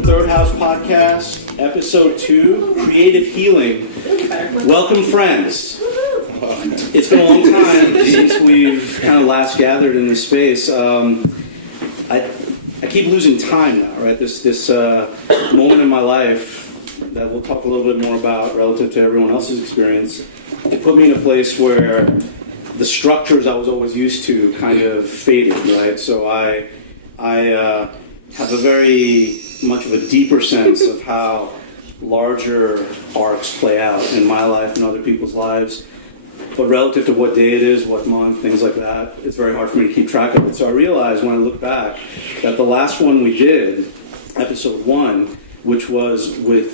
the Third House Podcast, Episode 2, Creative Healing. Welcome, friends. It's been a long time since we've kind of last gathered in this space. I keep losing time now, right? This moment in my life that we'll talk a little bit more about relative to everyone else's experience. It put me in a place where the structures I was always used to kind of faded, right? So I have a very much of a deeper sense of how larger arcs play out in my life and other people's lives. But relative to what day it is, what month, things like that, it's very hard for me to keep track of it. So I realized when I look back that the last one we did, episode 1, which was with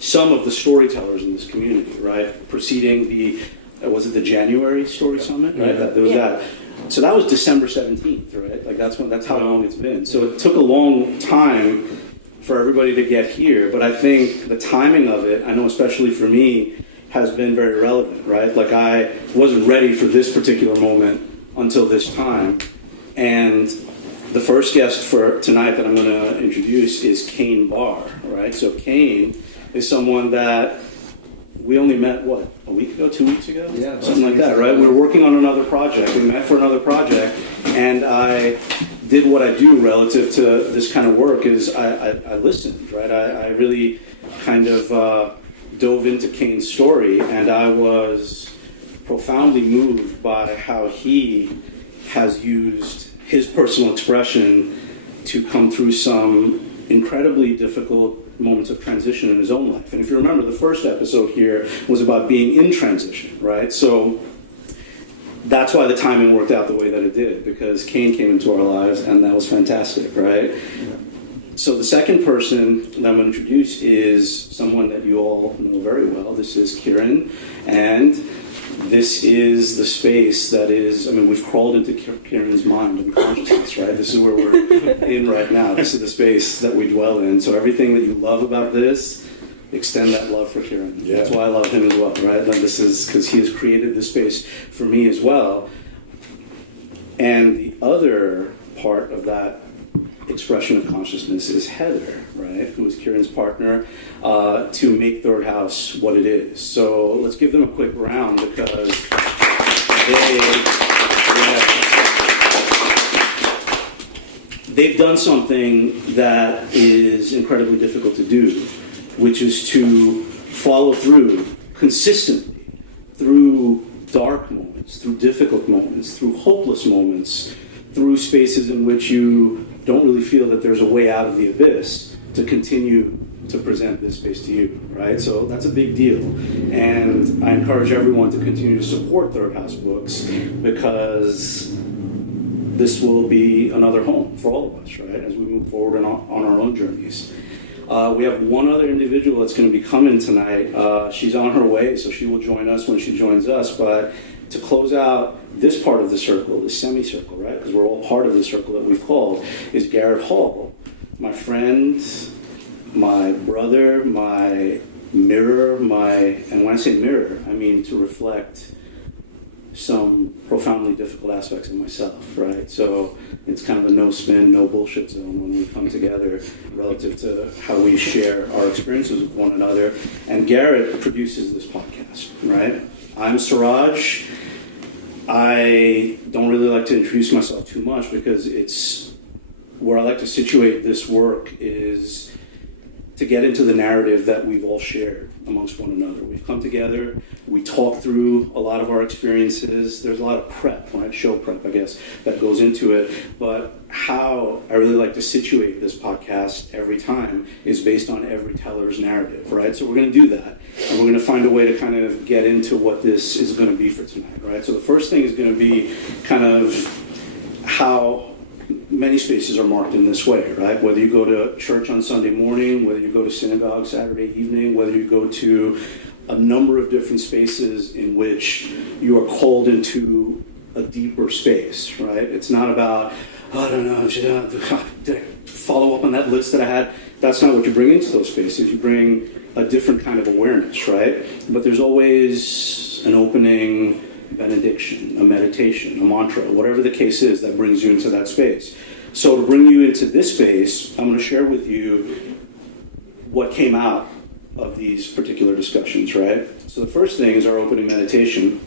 some of the storytellers in this community, right? Preceding was it the January Story Summit, right? That. So that was December 17th, right? Like that's how long it's been. So it took a long time for everybody to get here, but I think the timing of it, I know especially for me, has been very relevant, right? Like I wasn't ready for this particular moment until this time. And the first guest for tonight that I'm going to introduce is Kane Barr, right? So Kane is someone that we only met, a week ago, 2 weeks ago? Yeah. Something like that, right? We were working on another project. We met for another project, and I did what I do relative to this kind of work is I listened, right? I really kind of dove into Kane's story, and I was profoundly moved by how he has used his personal expression to come through some incredibly difficult moments of transition in his own life. And if you remember, the first episode here was about being in transition, right? So that's why the timing worked out the way that it did, because Kane came into our lives, and that was fantastic, right? Yeah. So the second person that I'm going to introduce is someone that you all know very well. This is Kieran, and this is the space that is, we've crawled into Kieran's mind and consciousness, right? This is where we're in right now. This is the space that we dwell in. So everything that you love about this, extend that love for Kieran. Yeah. That's why I love him as well, right? Like this is because he has created this space for me as well. And the other part of that expression of consciousness is Heather, right, who is Kieran's partner to make Third House what it is. So let's give them a quick round because they've done something that is incredibly difficult to do, which is to follow through consistently through dark moments, through difficult moments, through hopeless moments, through spaces in which you don't really feel that there's a way out of the abyss, to continue to present this space to you, right? So that's a big deal. And I encourage everyone to continue to support Third House Books because this will be another home for all of us, right, as we move forward on our own journeys. We have one other individual that's going to be coming tonight. She's on her way, so she will join us when she joins us. But to close out this part of the circle, the semicircle, right, because we're all part of the circle that we've called, is Garrett Hall, my friend, my brother, my mirror, and when I say mirror, I mean to reflect some profoundly difficult aspects of myself, right? So it's kind of a no spin, no bullshit zone when we come together relative to how we share our experiences with one another. And Garrett produces this podcast, right? I'm Siraj. I don't really like to introduce myself too much because it's where I like to situate this work is to get into the narrative that we've all shared amongst one another. We've come together, we talk through a lot of our experiences. There's a lot of prep, right? Show prep, I guess, that goes into it. But how I really like to situate this podcast every time is based on every teller's narrative, right? So we're going to do that. And we're going to find a way to kind of get into what this is going to be for tonight, right? So the first thing is going to be kind of how many spaces are marked in this way, right? Whether you go to church on Sunday morning, whether you go to synagogue Saturday evening, whether you go to a number of different spaces in which you are called into a deeper space, right? It's not about, I don't know, did I follow up on that list that I had? That's not what you bring into those spaces. You bring a different kind of awareness, right? But there's always an opening, benediction, a meditation, a mantra, whatever the case is that brings you into that space. So to bring you into this space, I'm going to share with you what came out of these particular discussions, right? So the first thing is our opening meditation.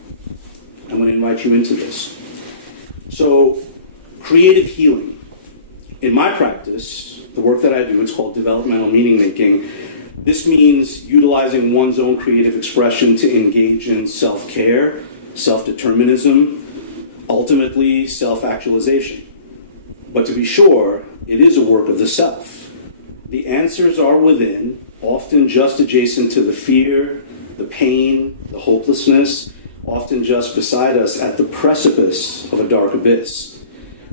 I'm going to invite you into this. So creative healing. In my practice, the work that I do, it's called developmental meaning making. This means utilizing one's own creative expression to engage in self-care, self-determinism, ultimately self-actualization. But to be sure, it is a work of the self. The answers are within, often just adjacent to the fear, the pain, the hopelessness, often just beside us at the precipice of a dark abyss.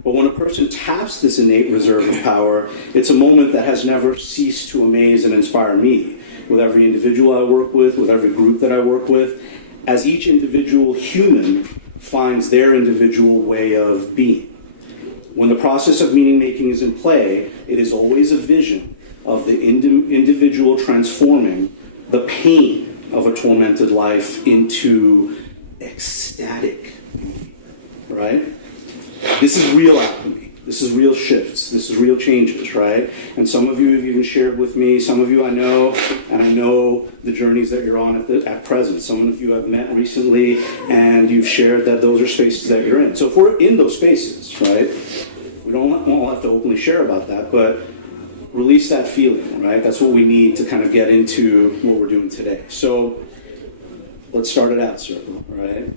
But when a person taps this innate reserve of power, it's a moment that has never ceased to amaze and inspire me, with every individual I work with every group that I work with, as each individual human finds their individual way of being. When the process of meaning making is in play, it is always a vision of the individual transforming the pain of a tormented life into ecstatic beauty, right? This is real alchemy. This is real shifts. This is real changes, right? And some of you have even shared with me, some of you I know, and I know the journeys that you're on at present. Some of you I've met recently, and you've shared that those are spaces that you're in. So if we're in those spaces, right, we don't all have to openly share about that, but release that feeling, right? That's what we need to kind of get into what we're doing today. So let's start it out, circle, right?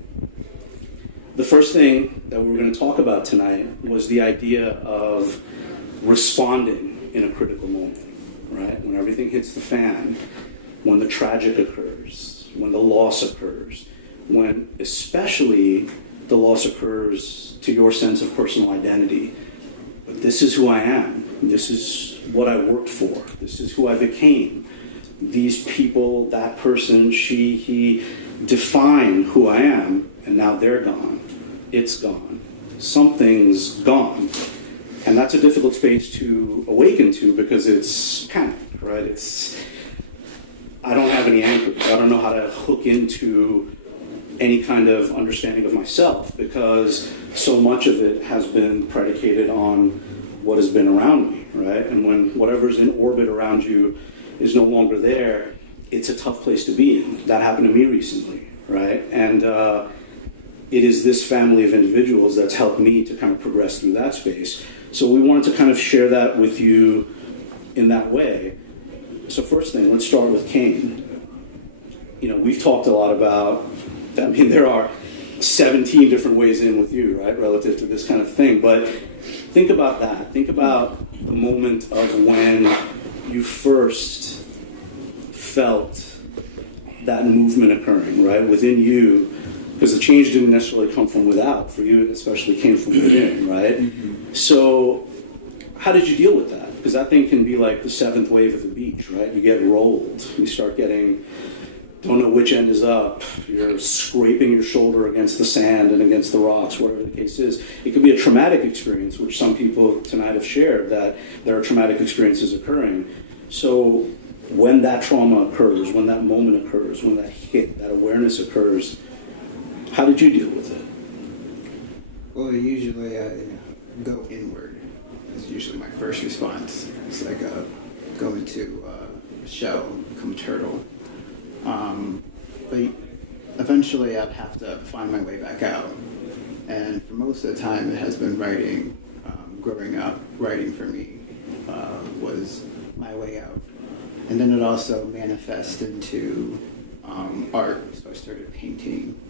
The first thing that we were going to talk about tonight was the idea of responding in a critical moment, right? When everything hits the fan, when the tragic occurs, when the loss occurs, when especially the loss occurs to your sense of personal identity. But this is who I am. This is what I worked for. This is who I became. These people, that person, she, he, define who I am, and now they're gone. It's gone. Something's gone. And that's a difficult space to awaken to because it's panic, right? I don't have any anchors. I don't know how to hook into any kind of understanding of myself because so much of it has been predicated on what has been around me, right? And when whatever's in orbit around you is no longer there, it's a tough place to be in. That happened to me recently, right? And it is this family of individuals that's helped me to kind of progress through that space. So we wanted to kind of share that with you in that way. So first thing, let's start with Kane. You know, we've talked a lot about, I mean, there are 17 different ways in with you, right, relative to this kind of thing. But think about that. Think about the moment of when you first felt that movement occurring, right, within you, because the change didn't necessarily come from without. For you, it especially came from within, right? Mm-hmm. So how did you deal with that? Because that thing can be like the seventh wave of the beach, right? You get rolled. You start getting, don't know which end is up. You're scraping your shoulder against the sand and against the rocks, whatever the case is. It could be a traumatic experience, which some people tonight have shared, that there are traumatic experiences occurring. So when that trauma occurs, when that moment occurs, when that hit, that awareness occurs, how did you deal with it? Well, usually I go inward. It's usually my first response. It's like go into a shell, become a turtle. But eventually I'd have to find my way back out. And for most of the time it has been writing. Growing up, writing for me was my way out. And then it also manifested into art. So I started painting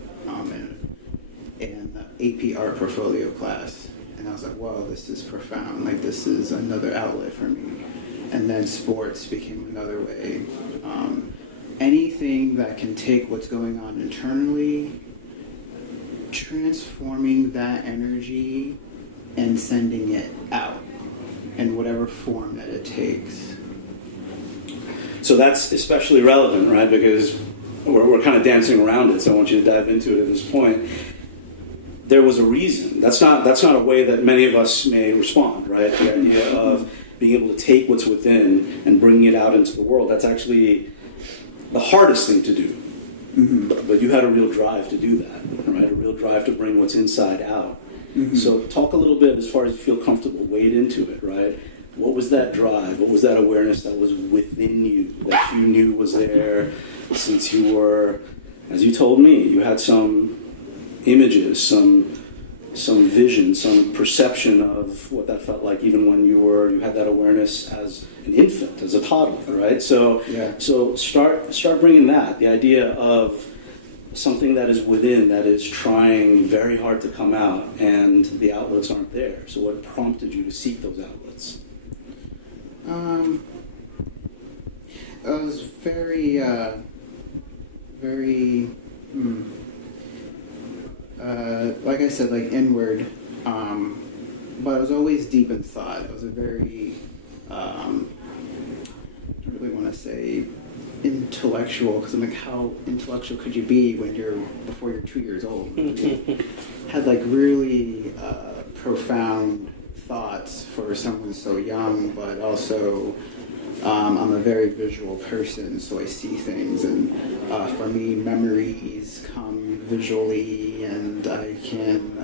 in the AP art portfolio class. And I was like, whoa, this is profound. Like, this is another outlet for me. And then sports became another way. Anything that can take what's going on internally, transforming that energy and sending it out in whatever form that it takes. So that's especially relevant, right? Because we're kind of dancing around it, so I want you to dive into it at this point. There was a reason. That's not a way that many of us may respond, right? The idea of being able to take what's within and bringing it out into the world. That's actually the hardest thing to do, But you had a real drive to do that, right? A real drive to bring what's inside out. So talk a little bit, as far as you feel comfortable, wade into it, right? What was that drive? What was that awareness that was within you, that you knew was there since you were, as you told me, you had some images, some vision, some perception of what that felt like, even when you had that awareness as an infant, as a toddler, right? So start bringing that, the idea of something that is within, that is trying very hard to come out, and the outlets aren't there. So what prompted you to seek those outlets? I was very, like I said, like inward, but I was always deep in thought. I was a very, I don't really want to say intellectual, because I'm like, how intellectual could you be before you're 2 years old? Had like really profound thoughts for someone so young, but also I'm a very visual person, so I see things, and for me, memories come visually, and I can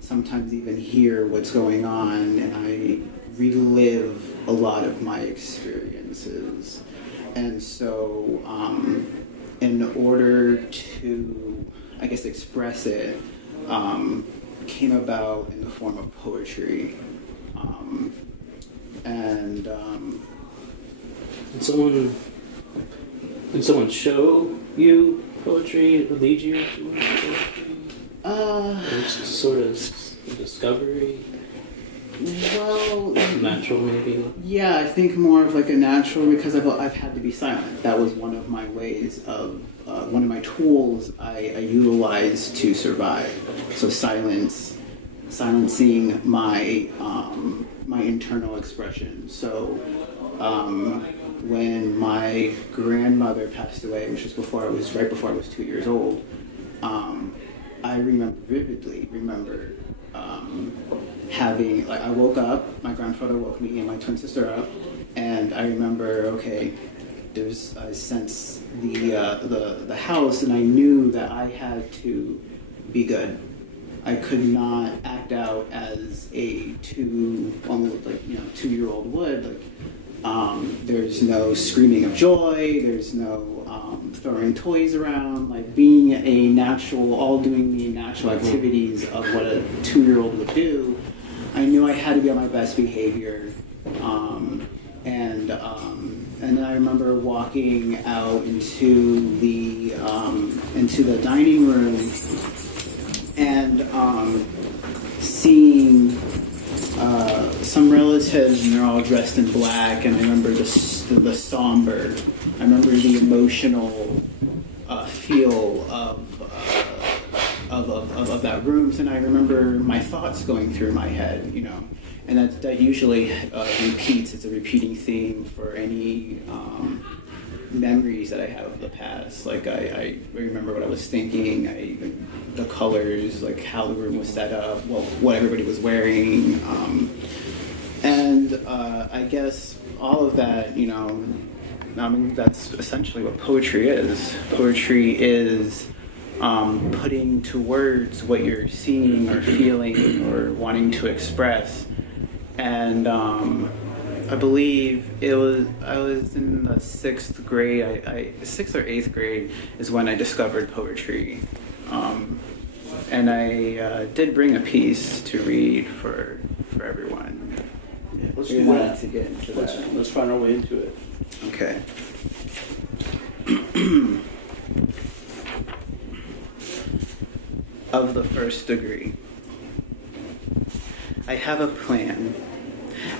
sometimes even hear what's going on, and I relive a lot of my experiences. And so in order to, I guess, express it, came about in the form of poetry. Did someone show you poetry or lead you to poetry? Or just sort of discovery? Well, Natural, maybe? yeah, I think more of like a natural, because I've had to be silent. That was one of my ways of, one of my tools I utilized to survive. So silencing my my internal expression. So when my grandmother passed away, which was right before I was 2 years old, I vividly remember having, like, I woke up, my grandfather woke me and my twin sister up, and I remember, okay, I sensed the house, and I knew that I had to be good. I could not act out as a 2-year-old would. Like, there's no screaming of joy. There's no throwing toys around. Like, being all doing the natural activities of what a 2-year-old would do. I knew I had to be on my best behavior, and then I remember walking out into the dining room and seeing some relatives, and they're all dressed in black. And I remember the somber. I remember the emotional feel of that room, and I remember my thoughts going through my head, and that usually repeats. It's a repeating theme for any memories that I have of the past. Like, I remember what I was thinking, the colors, like how the room was set up, what everybody was wearing, and I guess all of that, I mean, that's essentially what poetry is. Poetry is putting to words what you're seeing or feeling or wanting to express. And I believe I was in the 6th grade. 6th or 8th grade is when I discovered poetry. And I did bring a piece to read for everyone. Yeah, let's do that. To get into that. Let's find our way into it. Okay. Of the first degree. I have a plan,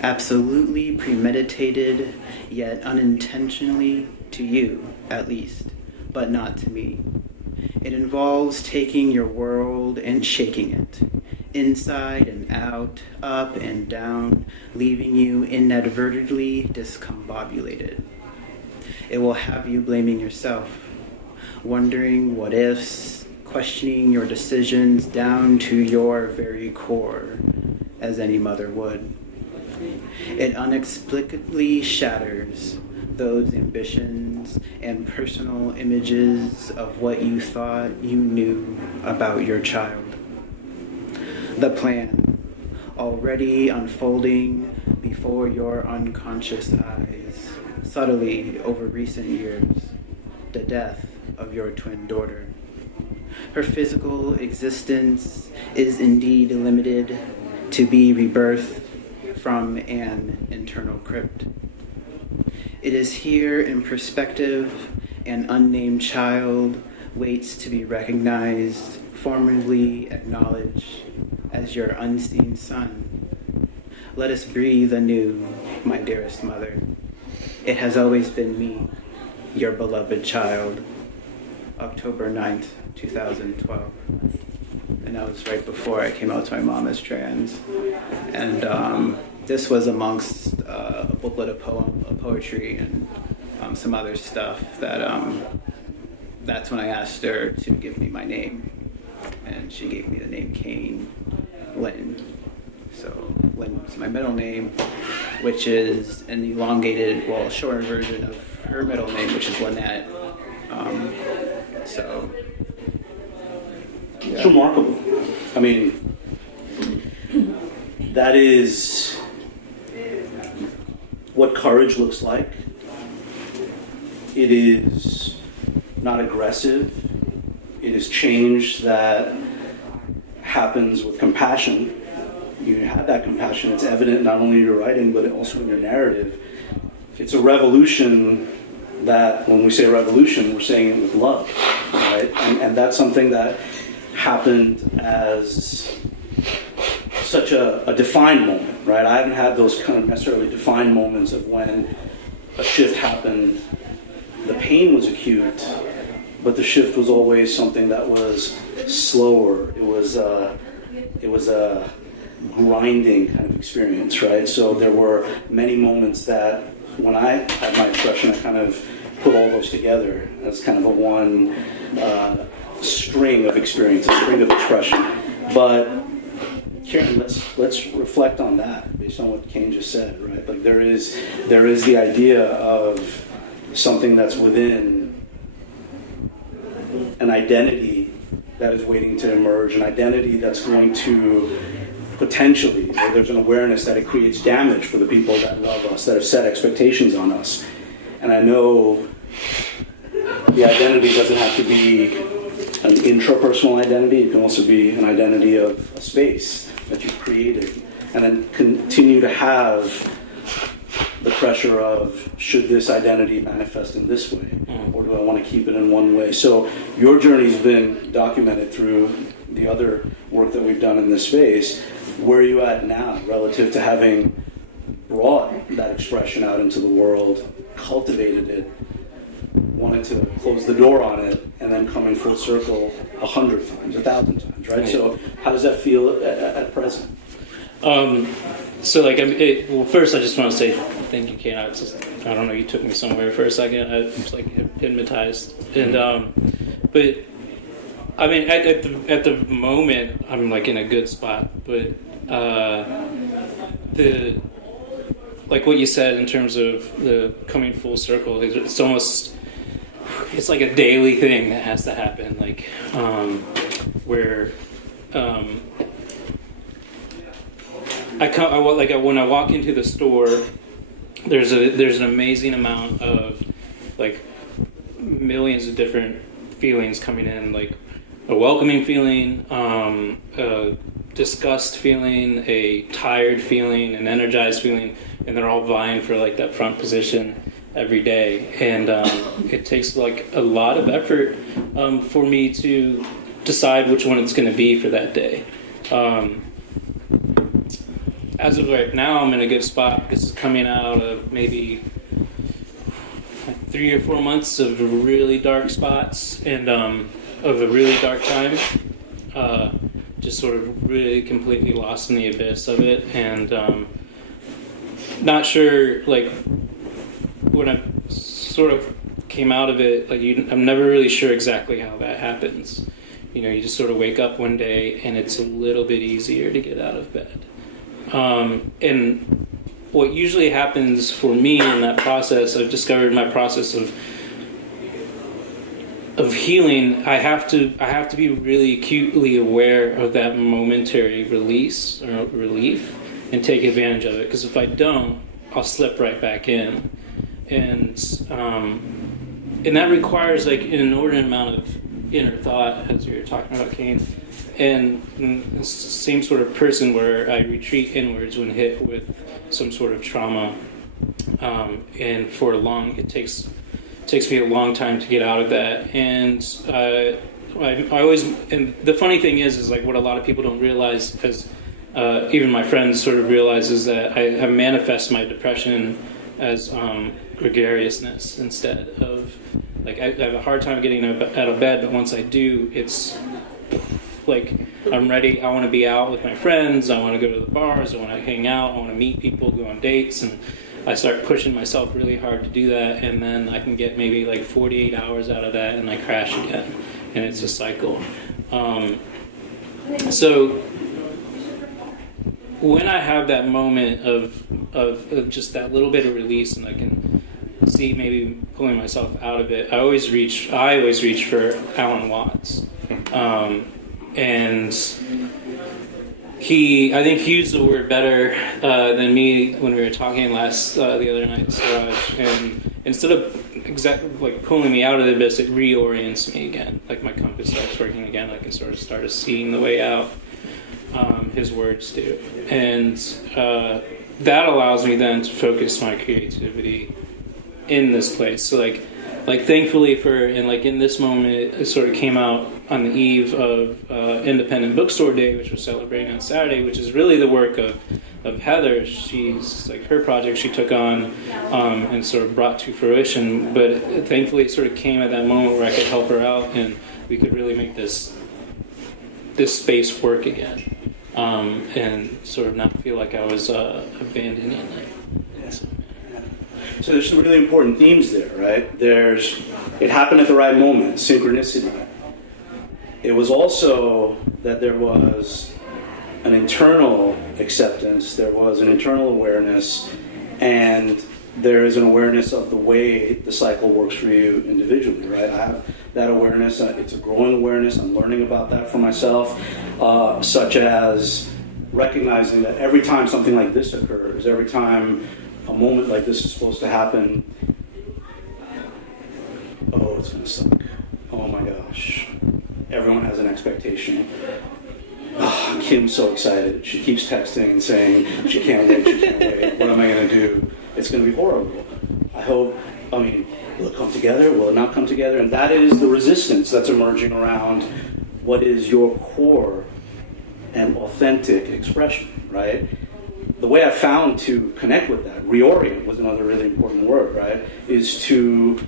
absolutely premeditated, yet unintentionally, to you, at least, but not to me. It involves taking your world and shaking it, inside and out, up and down, leaving you inadvertently discombobulated. It will have you blaming yourself, wondering what ifs, questioning your decisions down to your very core, as any mother would. It inexplicably shatters those ambitions words and personal images of what you thought you knew about your child. The plan, already unfolding before your unconscious eyes, subtly over recent years, the death of your twin daughter. Her physical existence is indeed limited to be rebirthed from an internal crypt. It is here in perspective an unnamed child waits to be recognized, formally acknowledged as your unseen son. Let us breathe anew, my dearest mother. It has always been me, your beloved child. October 9th, 2012. And that was right before I came out to my mom as trans. And this was amongst a booklet of poetry and some other stuff that's when I asked her to give me my name. And she gave me the name Kane Lynn. So Lynn is my middle name, which is an elongated, shortened version of her middle name, which is Lynette. So It's remarkable. I mean, that is what courage looks like. It is not aggressive. It is change that happens with compassion. You have that compassion. It's evident not only in your writing, but also in your narrative. It's a revolution that, when we say revolution, we're saying it with love, right? And that's something that happened as such a defined moment, right? I haven't had those kind of necessarily defined moments of when a shift happened. The pain was acute, but the shift was always something that was slower. It was a grinding kind of experience, right? So there were many moments that when I had my expression, I kind of put all those together as kind of a one string of experience, a string of expression. But Karen, let's reflect on that based on what Kane just said, right? Like there is the idea of something that's within an identity that is waiting to emerge, an identity that's going to potentially, or there's an awareness that it creates damage for the people that love us, that have set expectations on us. And I know the identity doesn't have to be an intrapersonal identity. It can also be an identity of a space that you've created, and then continue to have the pressure of, should this identity manifest in this way, or do I want to keep it in one way? So your journey's been documented through the other work that we've done in this space. Where are you at now relative to having brought that expression out into the world, cultivated it, wanted to close the door on it, and then coming full circle 100 times, 1,000 times, right? So how does that feel at present? Well, first I just want to say thank you, Kane. I don't know, you took me somewhere for a second. I was like hypnotized, and but I mean, at the moment, I'm like in a good spot. But the like what you said in terms of the coming full circle, it's like a daily thing that has to happen. Like where when I walk into the store, there's an amazing amount of like millions of different feelings coming in, like a welcoming feeling, a disgust feeling, a tired feeling, an energized feeling, and they're all vying for like that front position every day. And it takes like a lot of effort for me to decide which one it's going to be for that day. As of right now, I'm in a good spot. This is coming out of maybe 3 or 4 months of really dark spots and of a really dark time. Just sort of really completely lost in the abyss of it, and not sure, like, when I sort of came out of it, like, I'm never really sure exactly how that happens. You know, you just sort of wake up one day and it's a little bit easier to get out of bed. And what usually happens for me in that process, I've discovered my process of healing, I have to be really acutely aware of that momentary release or relief and take advantage of it. Because if I don't, I'll slip right back in, and that requires like an inordinate amount of inner thought, as you're talking about, Kane. And it's the same sort of person where I retreat inwards when hit with some sort of trauma, and it takes me a long time to get out of that. And I always, and the funny thing is like what a lot of people don't realize, as even my friends sort of realize, is that I manifest my depression as gregariousness instead of, like, I have a hard time getting out of bed, but once I do, it's like I'm ready. I want to be out with my friends. I want to go to the bars. I want to hang out. I want to meet people, go on dates, and I start pushing myself really hard to do that, and then I can get maybe like 48 hours out of that, and I crash again, and it's a cycle. So when I have that moment of just that little bit of release, and I can see maybe pulling myself out of it, I always reach for Alan Watts. And I think he used the word better than me when we were talking the other night, Siraj. And instead of like pulling me out of the abyss, it reorients me again. Like my compass starts working again. I can sort of start seeing the way out. His words do, and that allows me then to focus my creativity in this place. So like thankfully in this moment, it sort of came out on the eve of Independent Bookstore Day, which we're celebrating on Saturday, which is really the work of Heather. She's like her project she took on and sort of brought to fruition. But thankfully, it sort of came at that moment where I could help her out, and we could really make this space work again, and sort of not feel like I was abandoning it. So there's some really important themes there, right? It happened at the right moment, synchronicity. It was also that there was an internal acceptance, there was an internal awareness, and there is an awareness of the way the cycle works for you individually, right? I have that awareness. It's a growing awareness. I'm learning about that for myself, such as recognizing that every time something like this occurs, every time a moment like this is supposed to happen, oh, it's going to suck. Oh my gosh. Everyone has an expectation. Oh, Kim's so excited. She keeps texting and saying she can't wait. What am I going to do? It's going to be horrible. Will it come together? Will it not come together? And that is the resistance that's emerging around what is your core and authentic expression, right? The way I found to connect with that, reorient was another really important word, right? Is to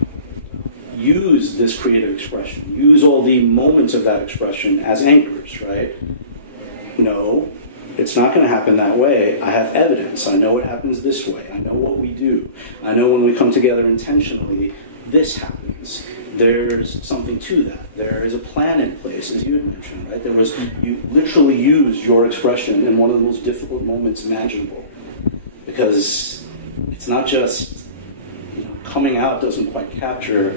use this creative expression, use all the moments of that expression as anchors, right? No, it's not going to happen that way. I have evidence. I know it happens this way. I know what we do. I know when we come together intentionally, this happens. There's something to that. There is a plan in place, as you had mentioned, right? You literally used your expression in one of the most difficult moments imaginable, because it's not just, coming out doesn't quite capture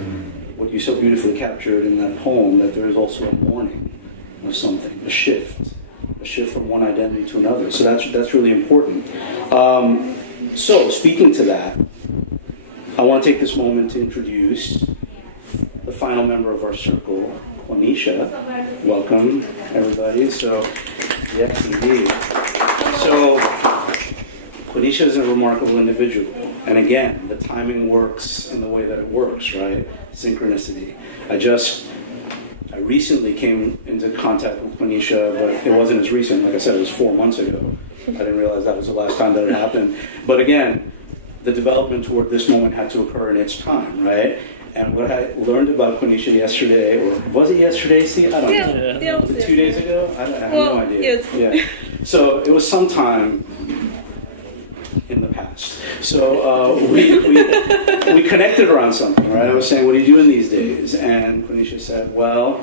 what you so beautifully captured in that poem, that there is also a mourning of something, a shift from one identity to another. So that's really important. So speaking to that, I want to take this moment to introduce the final member of our circle, Quanisha. Welcome, everybody. So, yes, indeed. So, Quanisha is a remarkable individual. And again, the timing works in the way that it works, right? Synchronicity. I recently came into contact with Quanisha, but it wasn't as recent. Like I said, it was 4 months ago. I didn't realize that was the last time that it happened. But again, the development toward this moment had to occur in its time, right? And what I learned about Quanisha yesterday, or was it yesterday? See, I don't know. Yeah, Was it 2 days ago? I have no idea. Yes. Yeah. So it was sometime in the past. So we connected around something, right? I was saying, what are you doing these days? And Quanisha said, well,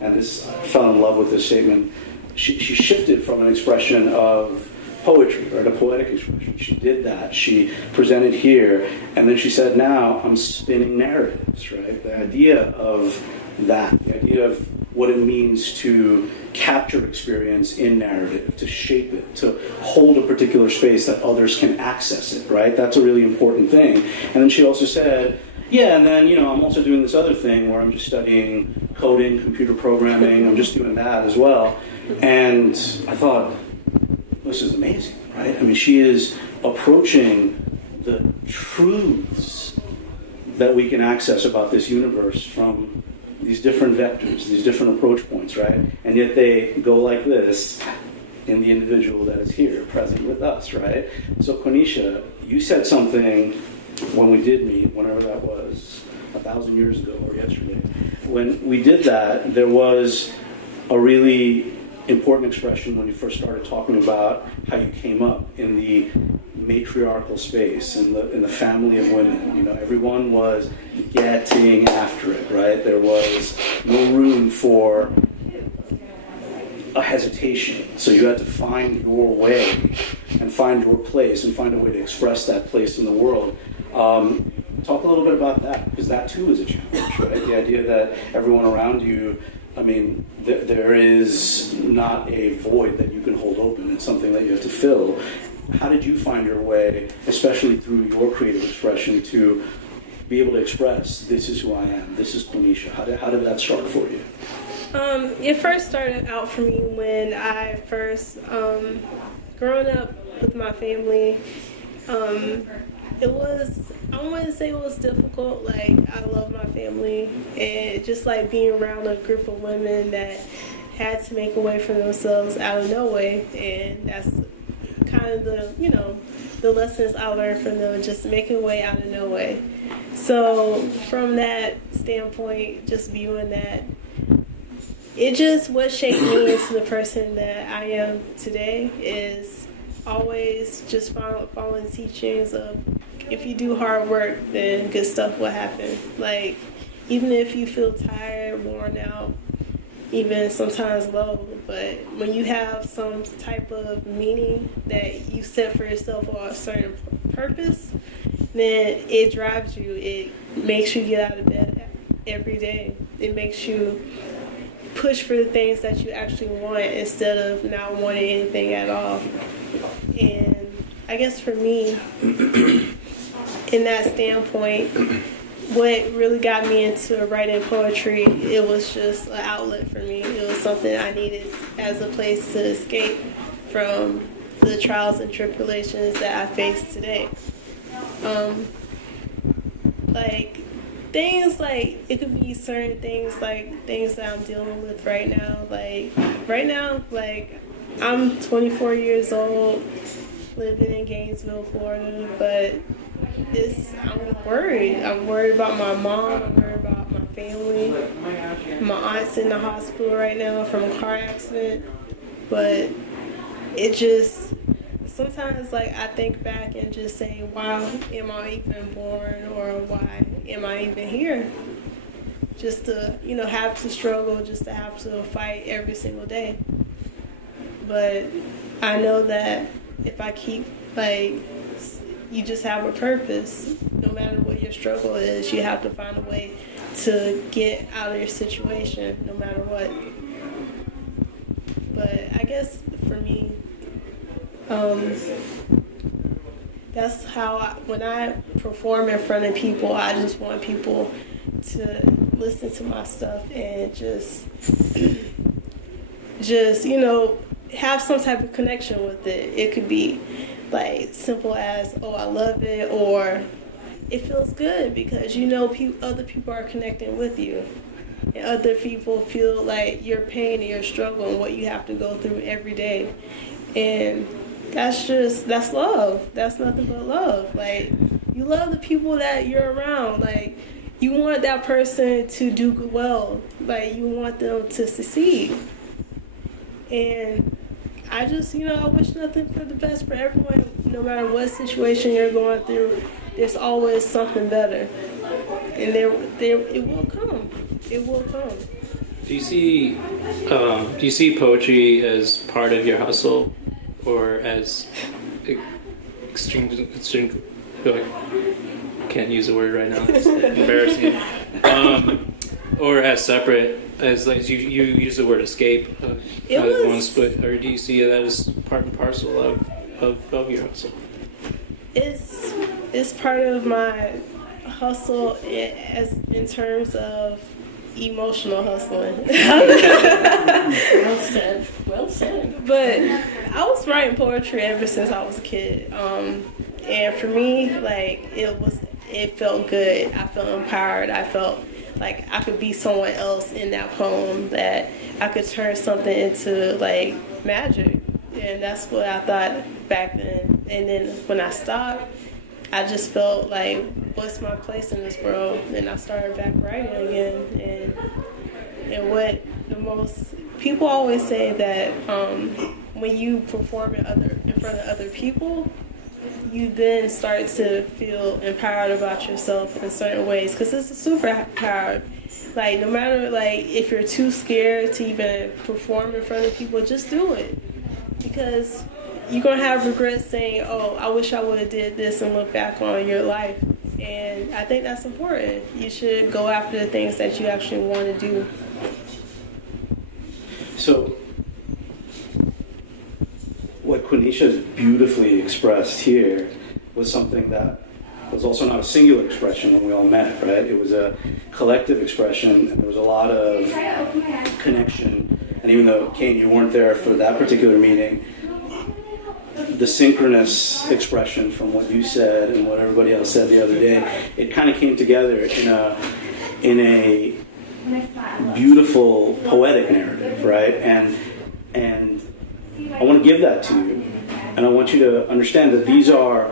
and I fell in love with this statement. She shifted from an expression of poetry, right, a poetic expression. She did that. She presented here, and then she said, now I'm spinning narratives, right? The idea of the idea of what it means to capture experience in narrative, to shape it, to hold a particular space that others can access it, right? That's a really important thing. And then she also said, yeah, and then, I'm also doing this other thing where I'm just studying coding, computer programming, I'm just doing that as well. And I thought, this is amazing, right? I mean, she is approaching the truths that we can access about this universe from these different vectors, these different approach points, right? And yet they go like this in the individual that is here, present with us, right? So, Quenisha, you said something when we did meet, whenever that was, 1,000 years ago or yesterday. When we did that, there was a really important expression when you first started talking about how you came up in the matriarchal space, in the family of women. Everyone was getting after it, right? There was no room for a hesitation. So you had to find your way and find your place and find a way to express that place in the world. Talk a little bit about that, because that too is a challenge, right? The idea that everyone around you, there is not a void that you can hold open. It's something that you have to fill. How did you find your way, especially through your creative expression, to be able to express, this is who I am, this is Quenisha? How did that start for you? It first started out for me when I first, growing up with my family, it was, I wouldn't say it was difficult. Like, I love my family, and just like being around a group of women that had to make a way for themselves out of no way, and that's kind of the lessons I learned from them, just making a way out of no way. So from that standpoint, just viewing that, it just what shaped me into the person that I am today is always just following teachings of, if you do hard work, then good stuff will happen. Like, even if you feel tired, worn out, even sometimes low, but when you have some type of meaning that you set for yourself or a certain purpose, then it drives you. It makes you get out of bed every day. It makes you push for the things that you actually want instead of not wanting anything at all. And I guess for me, in that standpoint, what really got me into writing poetry, it was just an outlet for me. It was something I needed as a place to escape from the trials and tribulations that I face today. Like, things like, it could be certain things, like things that I'm dealing with right now. Like, I'm 24 years old, living in Gainesville, Florida, but I'm worried. I'm worried about my mom. I'm worried about my family. My aunt's in the hospital right now from a car accident. But it just, sometimes, like, I think back and just say, why am I even born, or why am I even here? Just to, have to struggle, just to have to fight every single day. But I know that if I keep, you just have a purpose. No matter what your struggle is, you have to find a way to get out of your situation, no matter what. But I guess for me, that's how when I perform in front of people, I just want people to listen to my stuff and just have some type of connection with it. It could be like simple as, oh, I love it, or it feels good because other people are connecting with you, and other people feel like your pain and your struggle and what you have to go through every day. And that's love. That's nothing but love. Like, you love the people that you're around. Like, you want that person to do well. Like, you want them to succeed. And I just, I wish nothing for the best for everyone. No matter what situation you're going through, there's always something better. And it will come. It will come. Do you see poetry as part of your hustle, or as extreme? I can't use the word right now. It's embarrassing. or as separate as like you use the word escape? It was- one split, or do you see that as part and parcel of your hustle? It's part of my hustle as in terms of emotional hustling. Well said. Well said. But I was writing poetry ever since I was a kid, and for me, like it felt good. I felt empowered. I felt like I could be someone else in that poem. That I could turn something into like magic, and that's what I thought back then. And then when I stopped, I just felt like, what's my place in this world? And I started back writing again. And what the most people always say that when you perform in front of other people, you then start to feel empowered about yourself in certain ways, because it's a superpower. Like no matter like if you're too scared to even perform in front of people, just do it, because you're gonna have regrets saying, "Oh, I wish I would have did this," and look back on your life. And I think that's important. You should go after the things that you actually want to do. So, what Quenisha beautifully expressed here was something that was also not a singular expression when we all met, right? It was a collective expression, and there was a lot of connection. And even though, Kane, you weren't there for that particular meeting, the synchronous expression from what you said and what everybody else said the other day, it kind of came together in a beautiful poetic narrative, right? And I want to give that to you, and I want you to understand that these are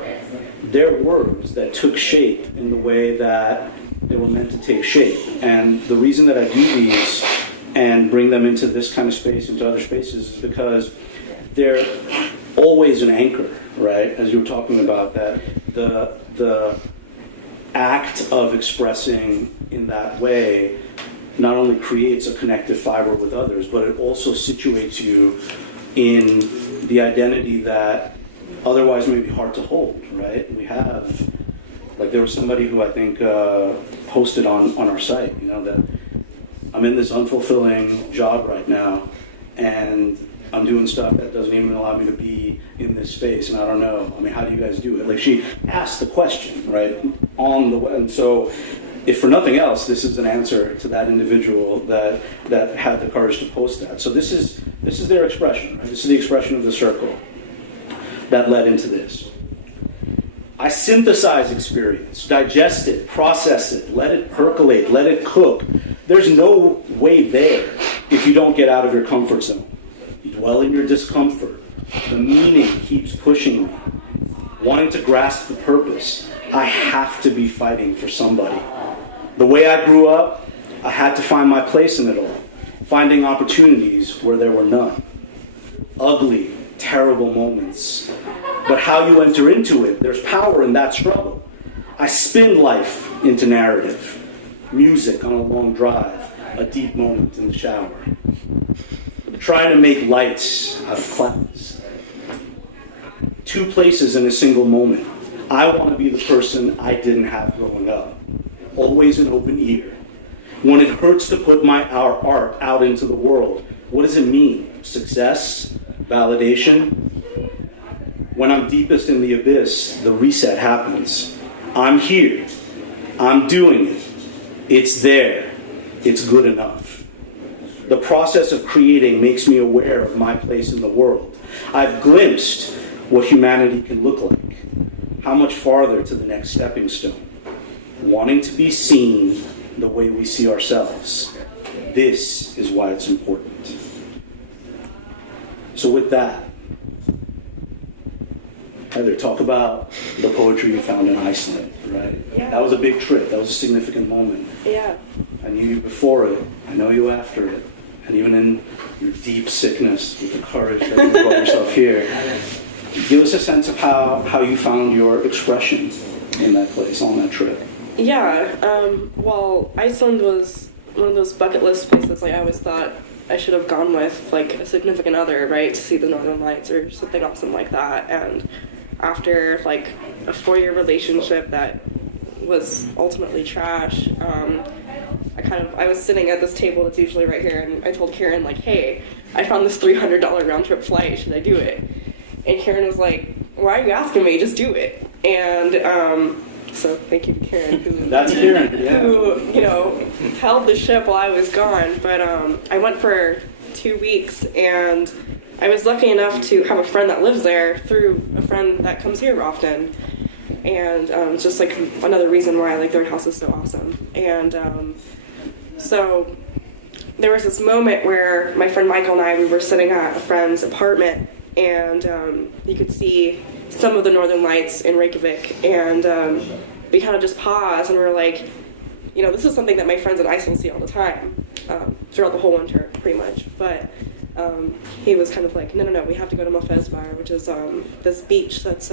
their words that took shape in the way that they were meant to take shape. And the reason that I do these and bring them into this kind of space, into other spaces, is because they're always an anchor, right? As you were talking about, that the act of expressing in that way not only creates a connective fiber with others, but it also situates you in the identity that otherwise may be hard to hold, right? We have, like, there was somebody who I think posted on our site, you know, that I'm in this unfulfilling job right now, and I'm doing stuff that doesn't even allow me to be in this space, and I don't know. I mean, how do you guys do it? Like, she asked the question, right, on the web. And so, if for nothing else, this is an answer to that individual that had the courage to post that. So this is their expression, right? This is the expression of the circle that led into this. I synthesize experience, digest it, process it, let it percolate, let it cook. There's no way there if you don't get out of your comfort zone. You dwell in your discomfort. The meaning keeps pushing me. Wanting to grasp the purpose, I have to be fighting for somebody. The way I grew up, I had to find my place in it all, finding opportunities where there were none. Ugly, terrible moments. But how you enter into it, there's power in that struggle. I spin life into narrative. Music on a long drive, a deep moment in the shower. Trying to make lights out of clouds. Two places in a single moment. I want to be the person I didn't have growing up. Always an open ear. When it hurts to put our art out into the world, what does it mean? Success? Validation? When I'm deepest in the abyss, the reset happens. I'm here. I'm doing it. It's there. It's good enough. The process of creating makes me aware of my place in the world. I've glimpsed what humanity can look like. How much farther to the next stepping stone? Wanting to be seen the way we see ourselves. This is why it's important. So with that, Heather, talk about the poetry you found in Iceland, right? Yeah. That was a big trip. That was a significant moment. Yeah. I knew you before it. I know you after it. And even in your deep sickness, with the courage that you brought yourself here, give us a sense of how you found your expression in that place, on that trip. Yeah. Well, Iceland was one of those bucket list places like I always thought I should have gone with, like, a significant other, right, to see the Northern Lights or something awesome like that. And after, like, a 4-year relationship that was ultimately trash, I I was sitting at this table that's usually right here, and I told Karen, like, hey, I found this $300 round trip flight, should I do it? And Karen was like, why are you asking me? Just do it. And so thank you to Karen, who That's Karen, yeah. who, you know, held the ship while I was gone. But I went for 2 weeks, and I was lucky enough to have a friend that lives there through a friend that comes here often. And it's just like another reason why like their house is so awesome. And so there was this moment where my friend Michael and I, we were sitting at a friend's apartment, and you could see some of the northern lights in Reykjavik, and we kind of just paused and we were like, you know, this is something that my friends in Iceland see all the time, throughout the whole winter, pretty much. But he was kind of like, no, we have to go to Mafezbar, which is this beach that's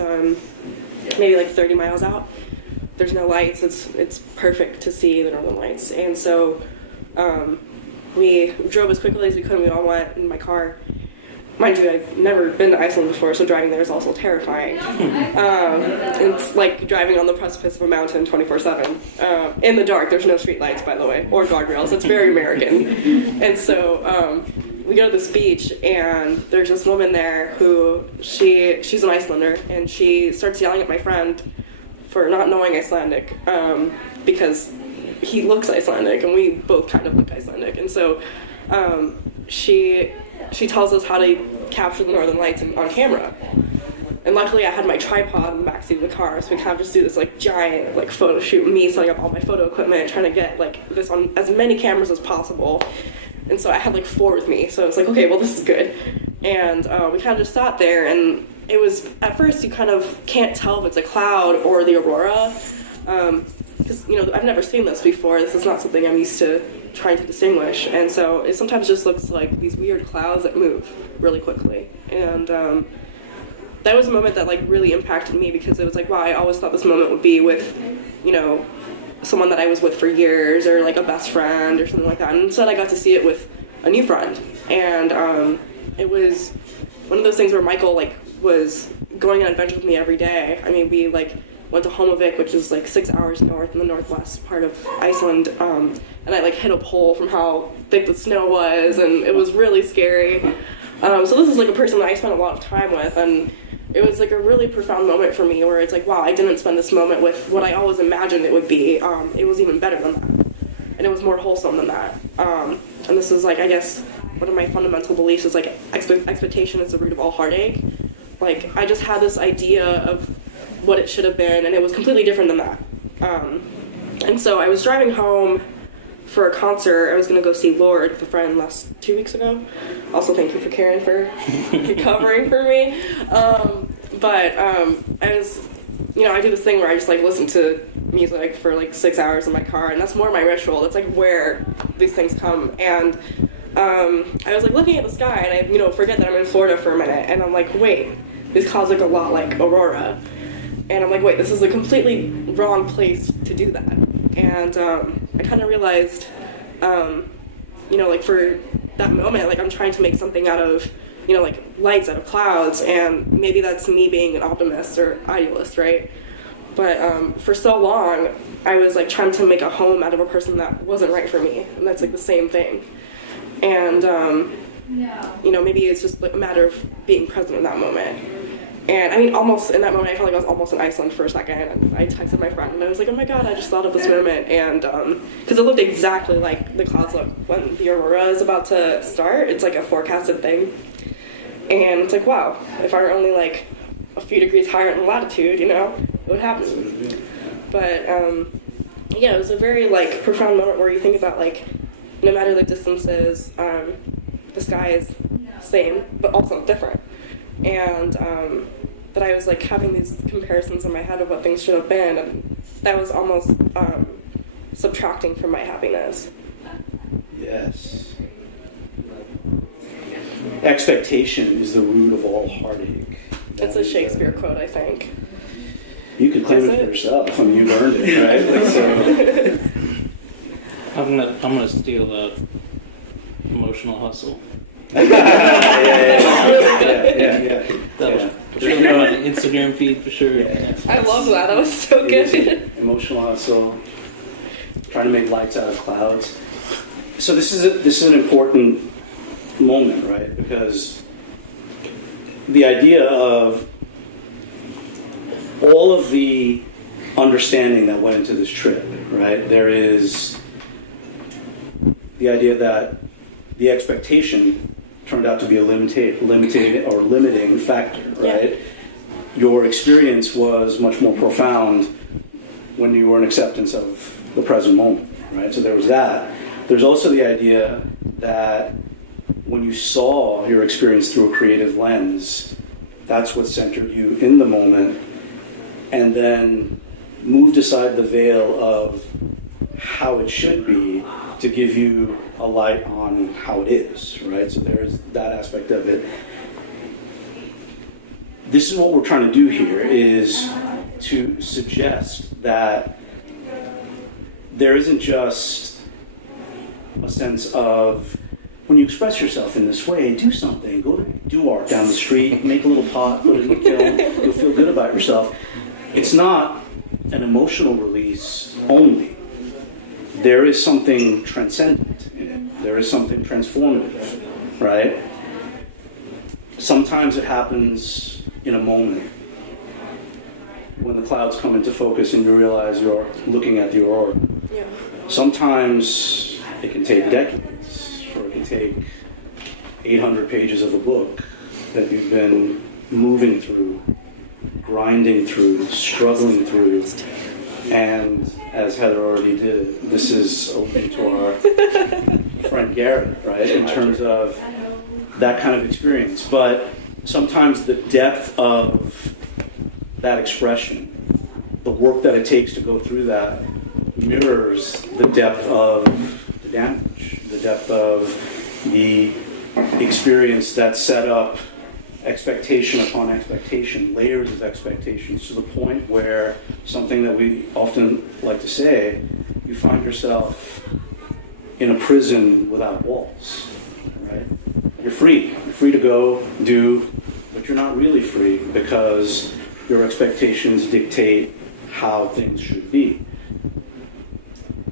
maybe like 30 miles out. There's no lights. It's perfect to see the northern lights. And so we drove as quickly as we could. We all went in my car. Mind you, I've never been to Iceland before, so driving there is also terrifying. It's like driving on the precipice of a mountain 24/7. In the dark, there's no street lights, by the way, or guardrails. It's very American. And so we go to this beach, and there's this woman there who, she's an Icelander, and she starts yelling at my friend for not knowing Icelandic, because he looks Icelandic, and we both kind of look Icelandic. And so she tells us how to capture the northern lights on camera. And luckily I had my tripod in the backseat of the car, so we kind of just do this like giant like photo shoot, me setting up all my photo equipment, trying to get like this on as many cameras as possible. And so I had like 4 with me, so it's like, okay, well, this is good. And we kind of just sat there, and it was, at first you kind of can't tell if it's a cloud or the aurora, because, you know, I've never seen this before. This is not something I'm used to trying to distinguish, and so it sometimes just looks like these weird clouds that move really quickly. And that was a moment that like really impacted me, because it was like, wow, I always thought this moment would be with, you know, someone that I was with for years, or like a best friend or something like that, and instead I got to see it with a new friend. And it was one of those things where Michael like was going on adventures with me every day. I mean, we like went to Holmavik, which is like 6 hours north in the northwest part of Iceland, and I like hit a pole from how thick the snow was, and it was really scary. So this is like a person that I spent a lot of time with, and it was like a really profound moment for me, where it's like, wow, I didn't spend this moment with what I always imagined it would be. It was even better than that, and it was more wholesome than that. And this is like, I guess, one of my fundamental beliefs is like expectation is the root of all heartache. Like, I just had this idea of what it should have been, and it was completely different than that. And so I was driving home for a concert. I was going to go see Lord with a friend 2 weeks ago. Also, thank you for Karen for covering for me. But I was, you know, I do this thing where I just like listen to music for like 6 hours in my car, and that's more my ritual. That's like where these things come. And I was like looking at the sky, and I, you know, forget that I'm in Florida for a minute, and I'm like, wait, these clouds look a lot like aurora. And I'm like, wait, this is a completely wrong place to do that. And I kind of realized, you know, like for that moment, like I'm trying to make something out of, you know, like lights out of clouds, and maybe that's me being an optimist or idealist, right? But for so long, I was like trying to make a home out of a person that wasn't right for me, and that's like the same thing. And, you know, maybe it's just like a matter of being present in that moment. And I mean, almost in that moment, I felt like I was almost in Iceland for a second. And I texted my friend, and I was like, oh my God, I just thought of this moment. And because it looked exactly like the clouds look when the aurora is about to start. It's like a forecasted thing. And it's like, wow, if I were only like a few degrees higher in latitude, you know, it would happen. But yeah, it was a very like profound moment where you think about like, no matter the distances, the sky is same, but also different. And that I was like having these comparisons in my head of what things should have been, and that was almost subtracting from my happiness. Yes. Expectation is the root of all heartache. It's a Shakespeare quote, I think. You could claim it for yourself. I mean, you've earned it, right? Like, so. I'm gonna steal emotional hustle. Yeah. That'll go on the Instagram feed for sure. Yeah. I love that. That was so good. Emotional hustle. trying to make lights out of clouds. So this is an important moment, right? Because the idea of all of the understanding that went into this trip, right? There is the idea that the expectation turned out to be a limiting factor, right? Yeah. Your experience was much more profound when you were in acceptance of the present moment, right? So there was that. There's also the idea that when you saw your experience through a creative lens, that's what centered you in the moment, and then moved aside the veil of how it should be to give you a light on how it is, right? So there's that aspect of it. This is what we're trying to do here, is to suggest that there isn't just a sense of, when you express yourself in this way, do something. Go do art down the street, make a little pot, put it in the kiln, you'll feel good about yourself. It's not an emotional release only. There is something transcendent in it. There is something transformative, right? Sometimes it happens in a moment when the clouds come into focus and you realize you're looking at the aurora. Yeah. Sometimes it can take decades, or it can take 800 pages of a book that you've been moving through, grinding through, struggling through. And as Heather already did, this is open to our friend Garrett, right, in terms of that kind of experience. But sometimes the depth of that expression, the work that it takes to go through that, mirrors the depth of the damage, the depth of the experience that set up expectation upon expectation, layers of expectations, to the point where something that we often like to say, you find yourself in a prison without walls, right? You're free. You're free to go, do, but you're not really free because your expectations dictate how things should be.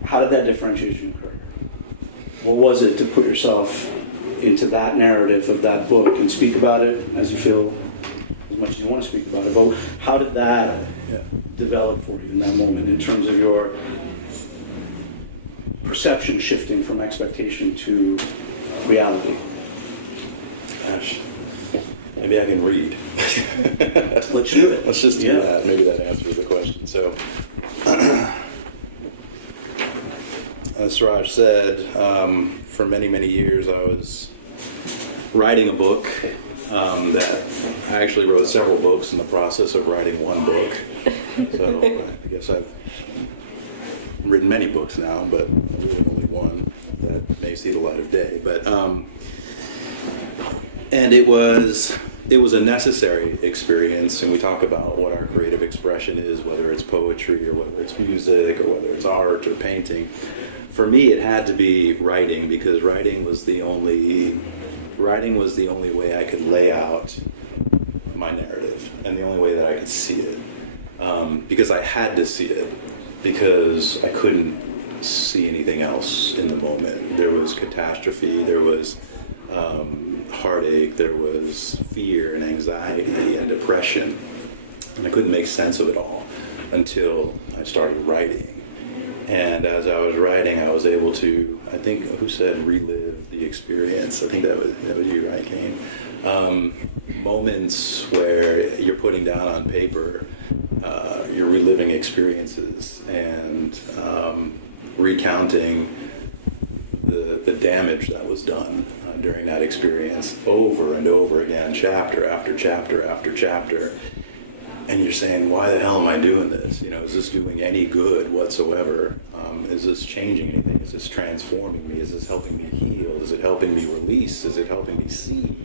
How did that differentiation occur? What was it to put yourself into that narrative of that book and speak about it as you feel, as much as you want to speak about it, but how did that develop for you in that moment in terms of your perception shifting from expectation to reality? Gosh, maybe I can read. Let's do it. Let's just do that. Maybe that answers the question. So, as Suraj said, for many, many years I was writing a book that I actually wrote several books in the process of writing one book. So I guess I've written many books now, but really only one that may see the light of day. But and it was a necessary experience, and we talk about what our creative expression is, whether it's poetry or whether it's music or whether it's art or painting. For me, it had to be writing, because writing was the only way I could lay out my narrative, and the only way that I could see it, because I had to see it, because I couldn't see anything else in the moment. There was catastrophe, there was heartache, there was fear and anxiety and depression, and I couldn't make sense of it all until I started writing. And as I was writing, I was able to, I think, who said relive the experience? I think that was you, right, Kane? Moments where you're putting down on paper, you're reliving experiences and recounting the damage that was done during that experience over and over again, chapter after chapter after chapter. And you're saying, why the hell am I doing this? You know, is this doing any good whatsoever? Is this changing anything? Is this transforming me? Is this helping me heal? Is it helping me release? Is it helping me see?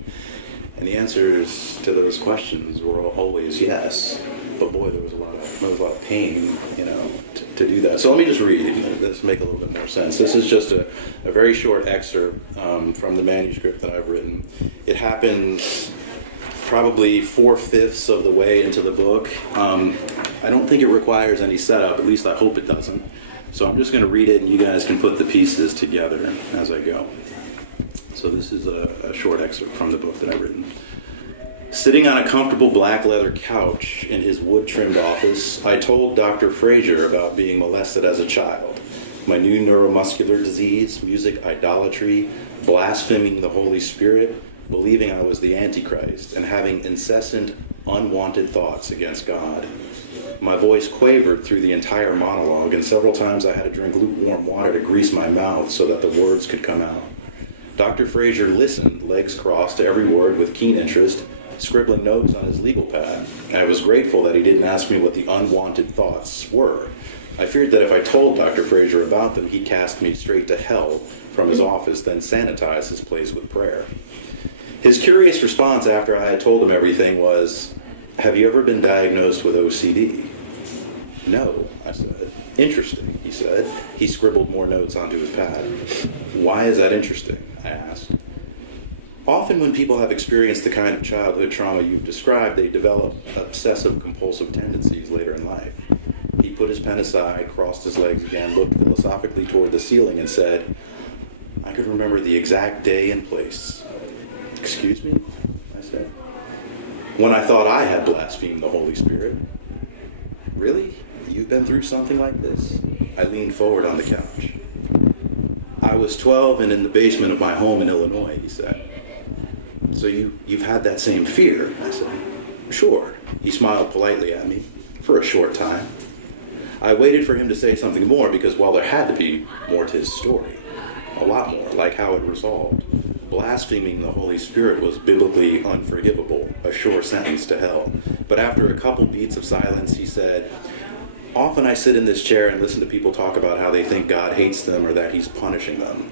And the answers to those questions were always yes. But boy, there was a lot of pain, you know, to do that. So let me just read. This make a little bit more sense. This is just a very short excerpt from the manuscript that I've written. It happens probably 4/5 of the way into the book. I don't think it requires any setup, at least I hope it doesn't. So I'm just going to read it, and you guys can put the pieces together as I go. So this is a short excerpt from the book that I've written. Sitting on a comfortable black leather couch in his wood-trimmed office, I told Dr. Frazier about being molested as a child, my new neuromuscular disease, music idolatry, blaspheming the Holy Spirit, believing I was the Antichrist, and having incessant, unwanted thoughts against God. My voice quavered through the entire monologue, and several times I had to drink lukewarm water to grease my mouth so that the words could come out. Dr. Frazier listened, legs crossed, to every word with keen interest, scribbling notes on his legal pad. I was grateful that he didn't ask me what the unwanted thoughts were. I feared that if I told Dr. Frazier about them, he'd cast me straight to hell from his office, then sanitize his place with prayer. His curious response after I had told him everything was, "Have you ever been diagnosed with OCD?" "No," I said. "Interesting," he said. He scribbled more notes onto his pad. "Why is that interesting?" I asked. Often when people have experienced the kind of childhood trauma you've described, they develop obsessive-compulsive tendencies later in life. He put his pen aside, crossed his legs again, looked philosophically toward the ceiling, and said, "I could remember the exact day and place." "Excuse me?" I said. "When I thought I had blasphemed the Holy Spirit." "Really? You've been through something like this?" I leaned forward on the couch. "I was 12 and in the basement of my home in Illinois," he said. "So you've had that same fear?" I said. "Sure." He smiled politely at me. "For a short time." I waited for him to say something more because, while there had to be more to his story, a lot more, like how it resolved. Blaspheming the Holy Spirit was biblically unforgivable, a sure sentence to hell. But after a couple beats of silence, he said, "Often I sit in this chair and listen to people talk about how they think God hates them or that he's punishing them.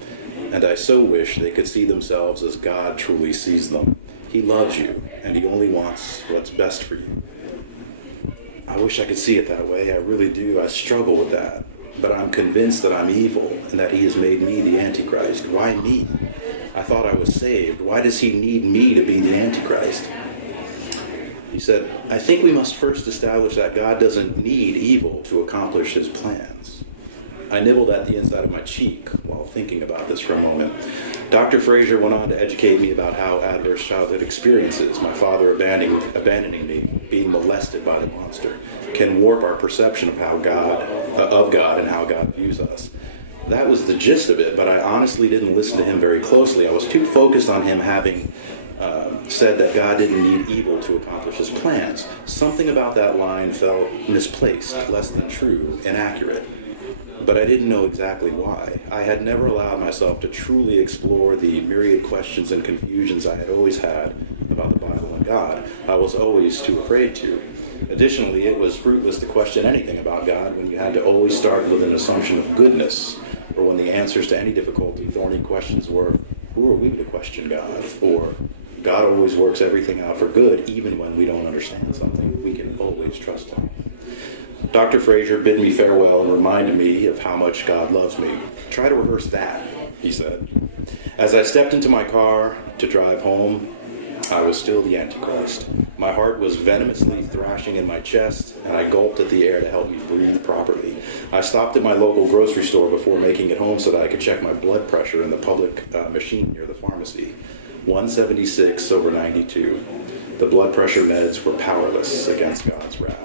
And I so wish they could see themselves as God truly sees them. He loves you, and he only wants what's best for you." I wish I could see it that way. I really do. I struggle with that. But I'm convinced that I'm evil and that he has made me the Antichrist. Why me? I thought I was saved. Why does he need me to be the Antichrist? He said, "I think we must first establish that God doesn't need evil to accomplish his plans." I nibbled at the inside of my cheek while thinking about this for a moment. Dr. Frazier went on to educate me about how adverse childhood experiences, my father abandoning me, being molested by the monster, can warp our perception of God and how God views us. That was the gist of it, but I honestly didn't listen to him very closely. I was too focused on him having said that God didn't need evil to accomplish his plans. Something about that line felt misplaced, less than true, inaccurate. But I didn't know exactly why. I had never allowed myself to truly explore the myriad questions and confusions I had always had about the Bible and God. I was always too afraid to. Additionally, it was fruitless to question anything about God when you had to always start with an assumption of goodness, or when the answers to any difficulty, thorny questions were, who are we to question God? Or, God always works everything out for good, even when we don't understand something. We can always trust him. Dr. Frazier bid me farewell and reminded me of how much God loves me. "Try to rehearse that," he said. As I stepped into my car to drive home, I was still the Antichrist. My heart was venomously thrashing in my chest, and I gulped at the air to help me breathe properly. I stopped at my local grocery store before making it home so that I could check my blood pressure in the public machine near the pharmacy. 176/92. The blood pressure meds were powerless against God's wrath.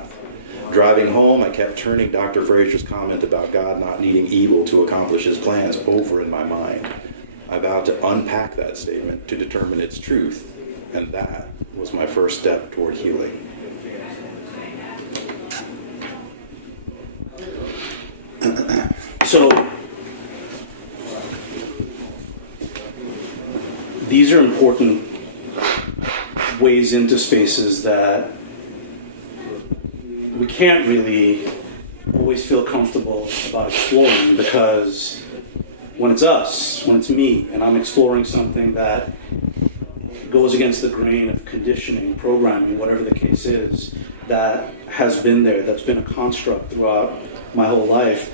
Driving home, I kept turning Dr. Frazier's comment about God not needing evil to accomplish his plans over in my mind. I vowed to unpack that statement to determine its truth, and that was my first step toward healing. So, these are important ways into spaces that we can't really always feel comfortable about exploring, because when it's us, when it's me, and I'm exploring something that goes against the grain of conditioning, programming, whatever the case is, that has been there, that's been a construct throughout my whole life,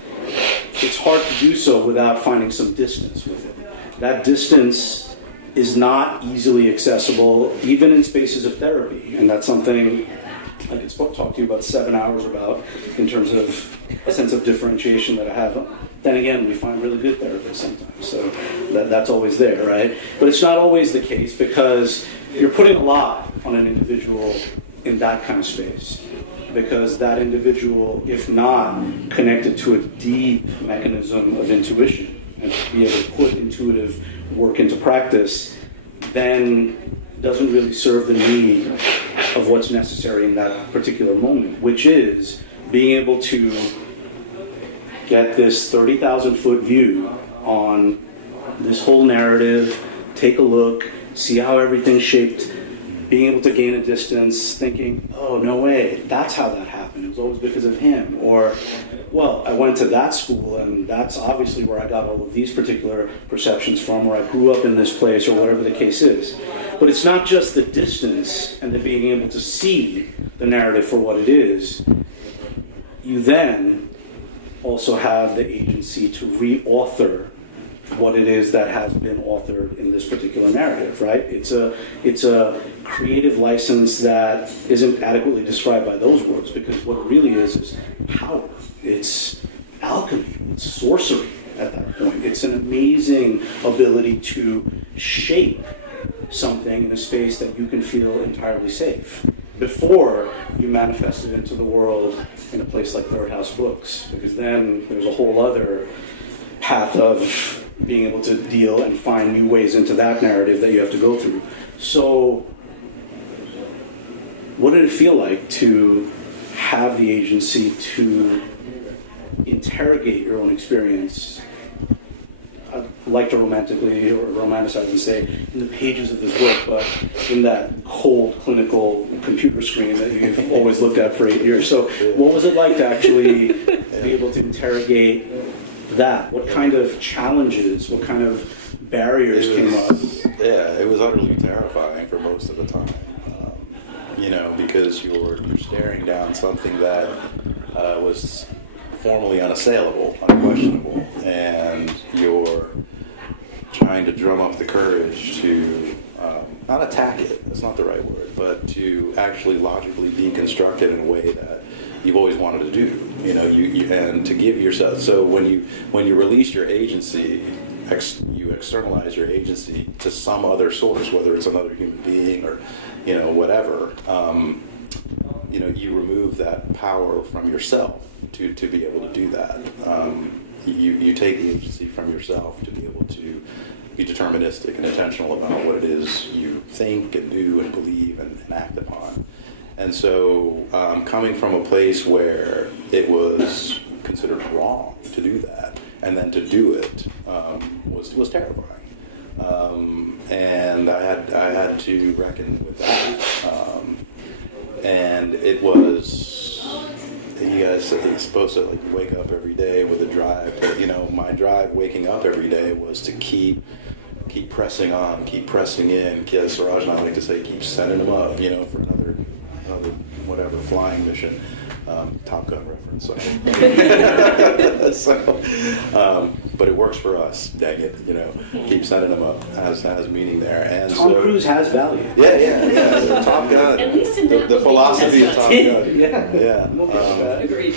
it's hard to do so without finding some distance with it. That distance is not easily accessible, even in spaces of therapy, and that's something I could talk to you about 7 hours about in terms of a sense of differentiation that I have. Then again, we find really good therapists sometimes, so that's always there, right? But it's not always the case because you're putting a lot on an individual in that kind of space. Because that individual, if not connected to a deep mechanism of intuition and to be able to put intuitive work into practice, then doesn't really serve the need of what's necessary in that particular moment, which is being able to get this 30,000 foot view on this whole narrative, take a look, see how everything's shaped, being able to gain a distance, thinking, oh, no way, that's how that happened. It was always because of him. Or, well, I went to that school, and that's obviously where I got all of these particular perceptions from, or I grew up in this place, or whatever the case is. But it's not just the distance and the being able to see the narrative for what it is. You then also have the agency to re-author what it is that has been authored in this particular narrative, right? It's a creative license that isn't adequately described by those words, because what it really is power. It's alchemy. It's sorcery at that point. It's an amazing ability to shape something in a space that you can feel entirely safe before you manifest it into the world in a place like Third House Books, because then there's a whole other path of being able to deal and find new ways into that narrative that you have to go through. So, what did it feel like to have the agency to interrogate your own experience? I'd like to romantically or romanticize and say in the pages of this book, but in that cold clinical computer screen that you've always looked at for 8 years. So what was it like to actually be able to interrogate that? What kind of challenges, what kind of barriers came up? Yeah, it was utterly terrifying for most of the time. Because you're staring down something that was formally unassailable, unquestionable, and you're trying to drum up the courage to not attack it, that's not the right word, but to actually logically deconstruct it in a way that you've always wanted to do. And to give yourself, so when you release your agency, you externalize your agency to some other source, whether it's another human being or whatever. You remove that power from yourself to be able to do that. You take the agency from yourself to be able to be deterministic and intentional about what it is you think and do and believe and act upon. And so coming from a place where it was considered wrong to do that, and then to do it was terrifying. And I had to reckon with that. And it was, you guys said you're supposed to wake up every day with a drive. But, my drive waking up every day was to keep pressing on, keep pressing in. Suraj and I like to say, keep sending them up, for another whatever flying mission. Top Gun reference. But it works for us. Dang it, keep sending them up. Has meaning there. And Tom Cruise has value. Yeah. Top Gun. At least in that the philosophy of Top Gun. Yeah. Agreed.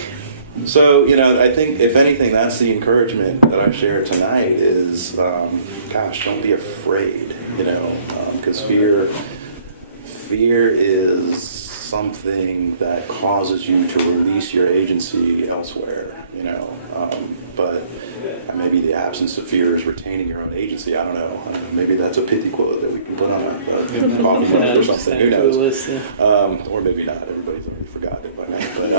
So I think if anything, that's the encouragement that I share tonight is, don't be afraid. Because fear is something that causes you to release your agency elsewhere, but maybe the absence of fear is retaining your own agency. I don't know. Maybe that's a pithy quote that we can put on a coffee mug or something. Who knows? Or maybe not. Everybody's already forgotten it by now. But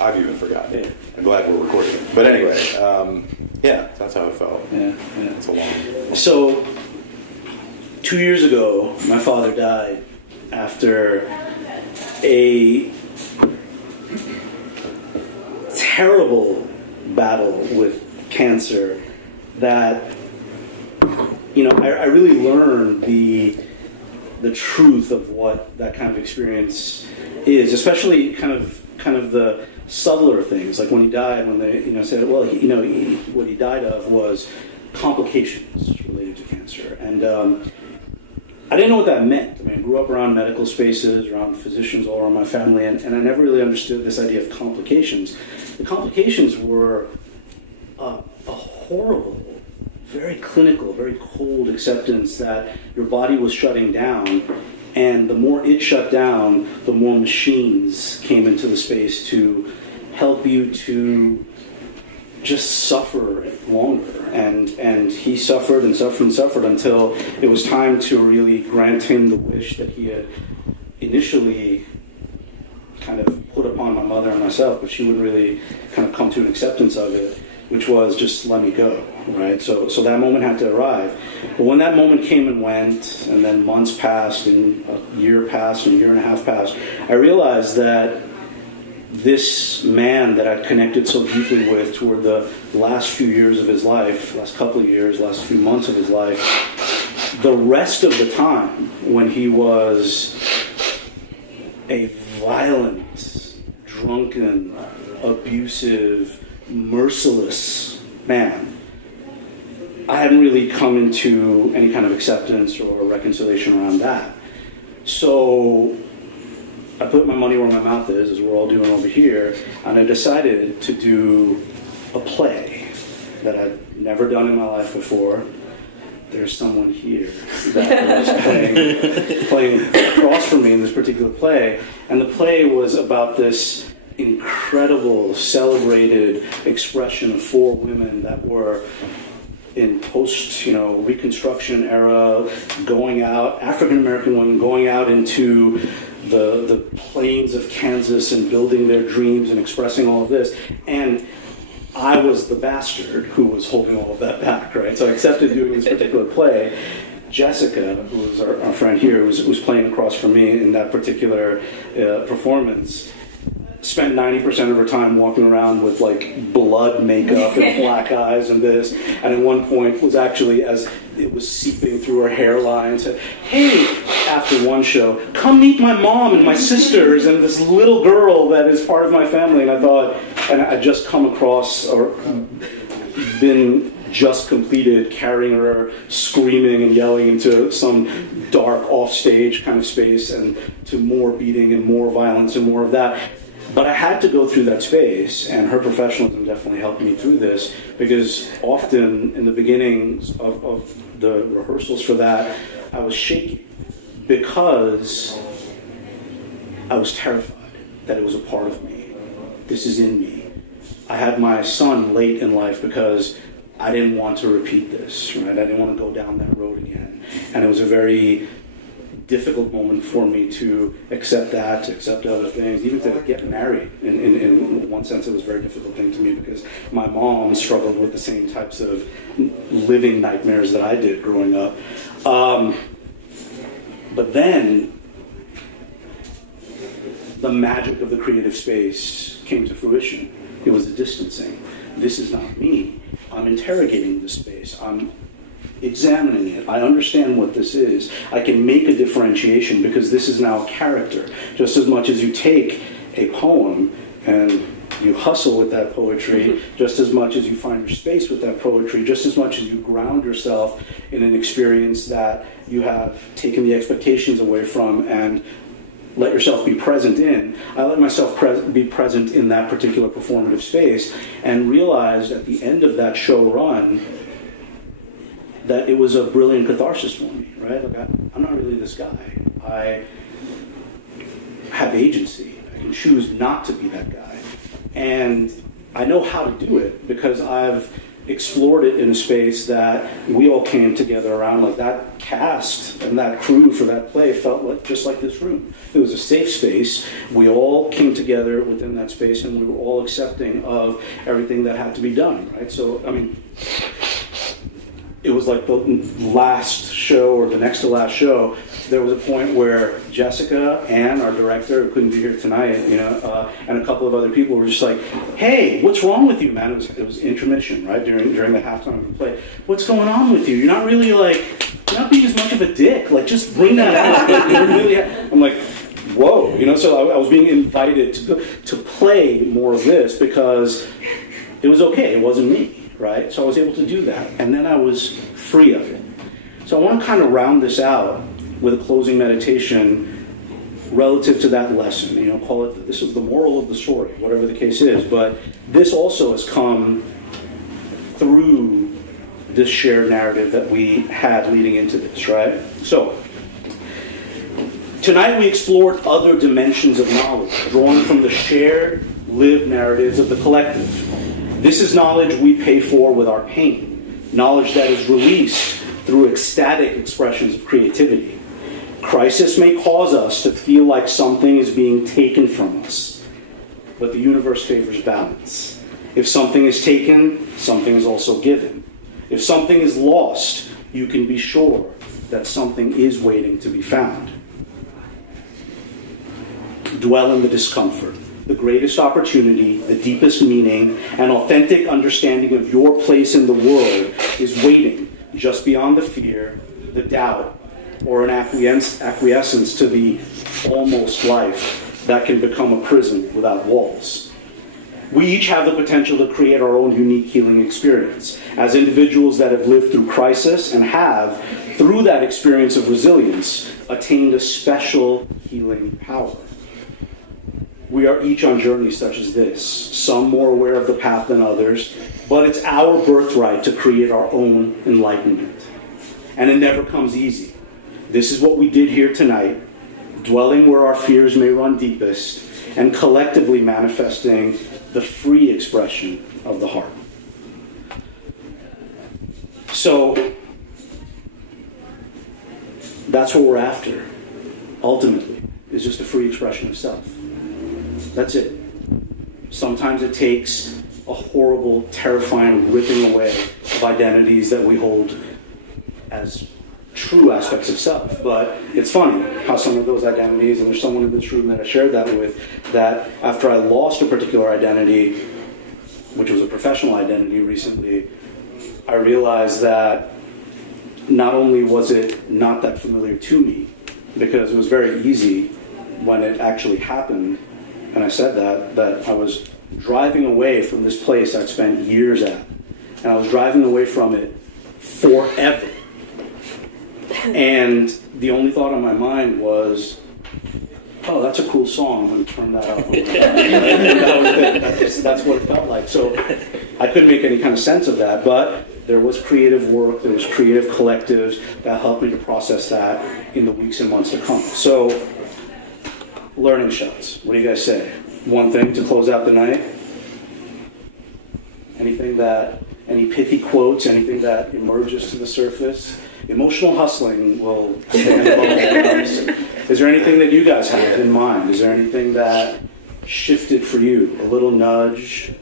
I've even forgotten it. I'm glad we're recording it. But anyway, that's how it felt. Yeah. It's a long. So 2 years ago, my father died after a terrible battle with cancer that, I really learned the truth of what that kind of experience is, especially kind of the subtler things, like when he died, when they said, well, what he died of was complications related to cancer, and I didn't know what that meant. I mean, I grew up around medical spaces, around physicians all around my family, and I never really understood this idea of complications. The complications were a horrible, very clinical, very cold acceptance that your body was shutting down, and the more it shut down, the more machines came into the space to help you to just suffer longer. And he suffered and suffered and suffered until it was time to really grant him the wish that he had initially kind of put upon my mother and myself, but she wouldn't really kind of come to an acceptance of it, which was just let me go, right? So that moment had to arrive. But when that moment came and went, and then months passed, and a year passed, and a year and a half passed, I realized that this man that I'd connected so deeply with toward the last few years of his life, last couple of years, last few months of his life, the rest of the time when he was a violent, drunken, abusive, merciless man, I hadn't really come into any kind of acceptance or reconciliation around that. So I put my money where my mouth is, as we're all doing over here, and I decided to do a play that I'd never done in my life before. There's someone here that was playing across from me in this particular play, and the play was about this incredible, celebrated expression of 4 women that were in post, Reconstruction era, going out, African American women going out into the plains of Kansas and building their dreams and expressing all of this. And I was the bastard who was holding all of that back, right? So I accepted doing this particular play. Jessica, who was our friend here, was playing across from me in that particular performance, spent 90% of her time walking around with like blood makeup and black eyes and this, and at one point was actually, as it was seeping through her hairline, said, "Hey," after one show, "come meet my mom and my sisters and this little girl that is part of my family." And I thought, and I just come across or been just completed carrying her screaming and yelling into some dark offstage kind of space, and to more beating and more violence and more of that. But I had to go through that space, and her professionalism definitely helped me through this, because often in the beginnings of the rehearsals for that, I was shaking because I was terrified that it was a part of me. This is in me. I had my son late in life because I didn't want to repeat this, right? I didn't want to go down that road again. And it was a very difficult moment for me to accept that, to accept other things, even to get married. In one sense, it was a very difficult thing to me because my mom struggled with the same types of living nightmares that I did growing up. But then the magic of the creative space came to fruition. It was a distancing. This is not me. I'm interrogating this space. I'm examining it. I understand what this is. I can make a differentiation because this is now a character. Just as much as you take a poem and you hustle with that poetry, just as much as you find your space with that poetry, just as much as you ground yourself in an experience that you have taken the expectations away from and let yourself be present in. I let myself be present in that particular performative space and realized at the end of that show run that it was a brilliant catharsis for me, right? Like I'm not really this guy. I have agency. I can choose not to be that guy. And I know how to do it because I've explored it in a space that we all came together around. Like that cast and that crew for that play felt like just like this room. It was a safe space. We all came together within that space and we were all accepting of everything that had to be done, right? So, I mean, it was like the last show or the next to last show. There was a point where Jessica, Ann, our director, who couldn't be here tonight, and a couple of other people were just like, "Hey, what's wrong with you, man?" It was intermission, right, during the halftime of the play. "What's going on with you? You're not really you're not being as much of a dick. Like, just bring that out." I'm like, whoa, So I was being invited to play more of this because it was okay. It wasn't me. Right? So I was able to do that. And then I was free of it. So I want to kind of round this out with a closing meditation relative to that lesson. You know, call it, this is the moral of the story, whatever the case is. But this also has come through this shared narrative that we had leading into this, right? So, tonight we explored other dimensions of knowledge, drawn from the shared, lived narratives of the collective. This is knowledge we pay for with our pain, knowledge that is released through ecstatic expressions of creativity. Crisis may cause us to feel like something is being taken from us, but the universe favors balance. If something is taken, something is also given. If something is lost, you can be sure that something is waiting to be found. Dwell in the discomfort. The greatest opportunity, the deepest meaning, and authentic understanding of your place in the world is waiting just beyond the fear, the doubt, or an acquiescence to the almost life that can become a prison without walls. We each have the potential to create our own unique healing experience as individuals that have lived through crisis and have, through that experience of resilience, attained a special healing power. We are each on journeys such as this, some more aware of the path than others, but it's our birthright to create our own enlightenment. And it never comes easy. This is what we did here tonight, dwelling where our fears may run deepest, and collectively manifesting the free expression of the heart. So, that's what we're after, ultimately, is just a free expression of self. That's it. Sometimes it takes a horrible, terrifying ripping away of identities that we hold as true aspects of self. But it's funny how some of those identities, and there's someone in this room that I shared that with, that after I lost a particular identity, which was a professional identity recently, I realized that not only was it not that familiar to me, because it was very easy when it actually happened, and I said that I was driving away from this place I'd spent years at. And I was driving away from it forever. And the only thought on my mind was, oh, that's a cool song. I'm going to turn that up. That's what it felt like. So I couldn't make any kind of sense of that. But there was creative work, there was creative collectives that helped me to process that in the weeks and months to come. So, learning shots. What do you guys say? One thing to close out the night? Any pithy quotes, anything that emerges to the surface? Emotional hustling will stand above. Is there anything that you guys have in mind? Is there anything that shifted for you? A little nudge,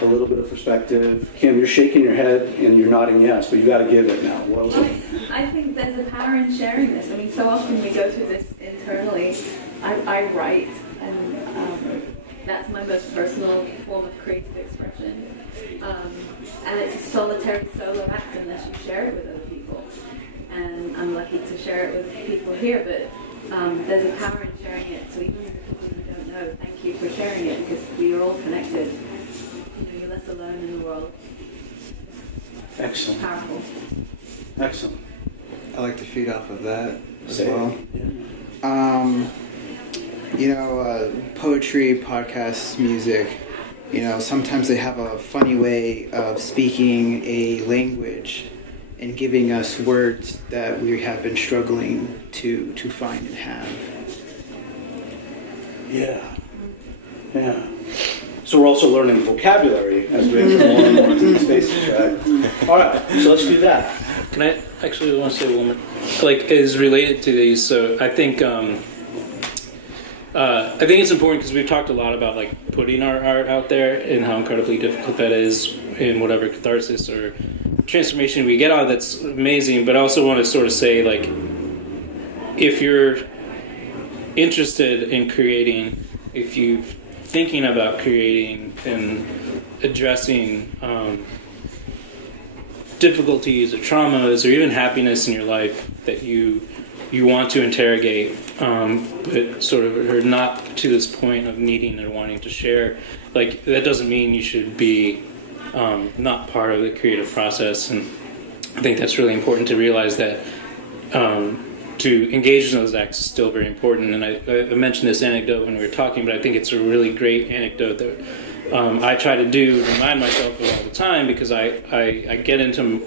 a little bit of perspective? Kim, you're shaking your head and you're nodding yes, but you got to give it now. What was it? I think there's a power in sharing this. I mean, so often we go through this internally. I write, and that's my most personal form of creative expression. And it's a solitary solo act unless you share it with other people. And I'm lucky to share it with people here, but there's a power in sharing it. So even the people you don't know, thank you for sharing it, because we are all connected. You know, you're less alone in the world. Excellent. Powerful. Excellent. I like to feed off of that as Say well. Yeah. Poetry, podcasts, music, sometimes they have a funny way of speaking a language and giving us words that we have been struggling to find and have. Yeah. So we're also learning vocabulary as we enter more and more into these spaces, right? All right, so let's do that. Can I actually want to say one more? Is related to these. So I think it's important because we've talked a lot about putting our art out there and how incredibly difficult that is in whatever catharsis or transformation we get out of. That's amazing. But I also want to sort of say if you're interested in creating, if you're thinking about creating and addressing difficulties or traumas or even happiness in your life that you want to interrogate, but sort of are not to this point of needing or wanting to share, that doesn't mean you should be not part of the creative process. And I think that's really important to realize that to engage in those acts is still very important. And I mentioned this anecdote when we were talking, but I think it's a really great anecdote that I try to remind myself of all the time, because I get into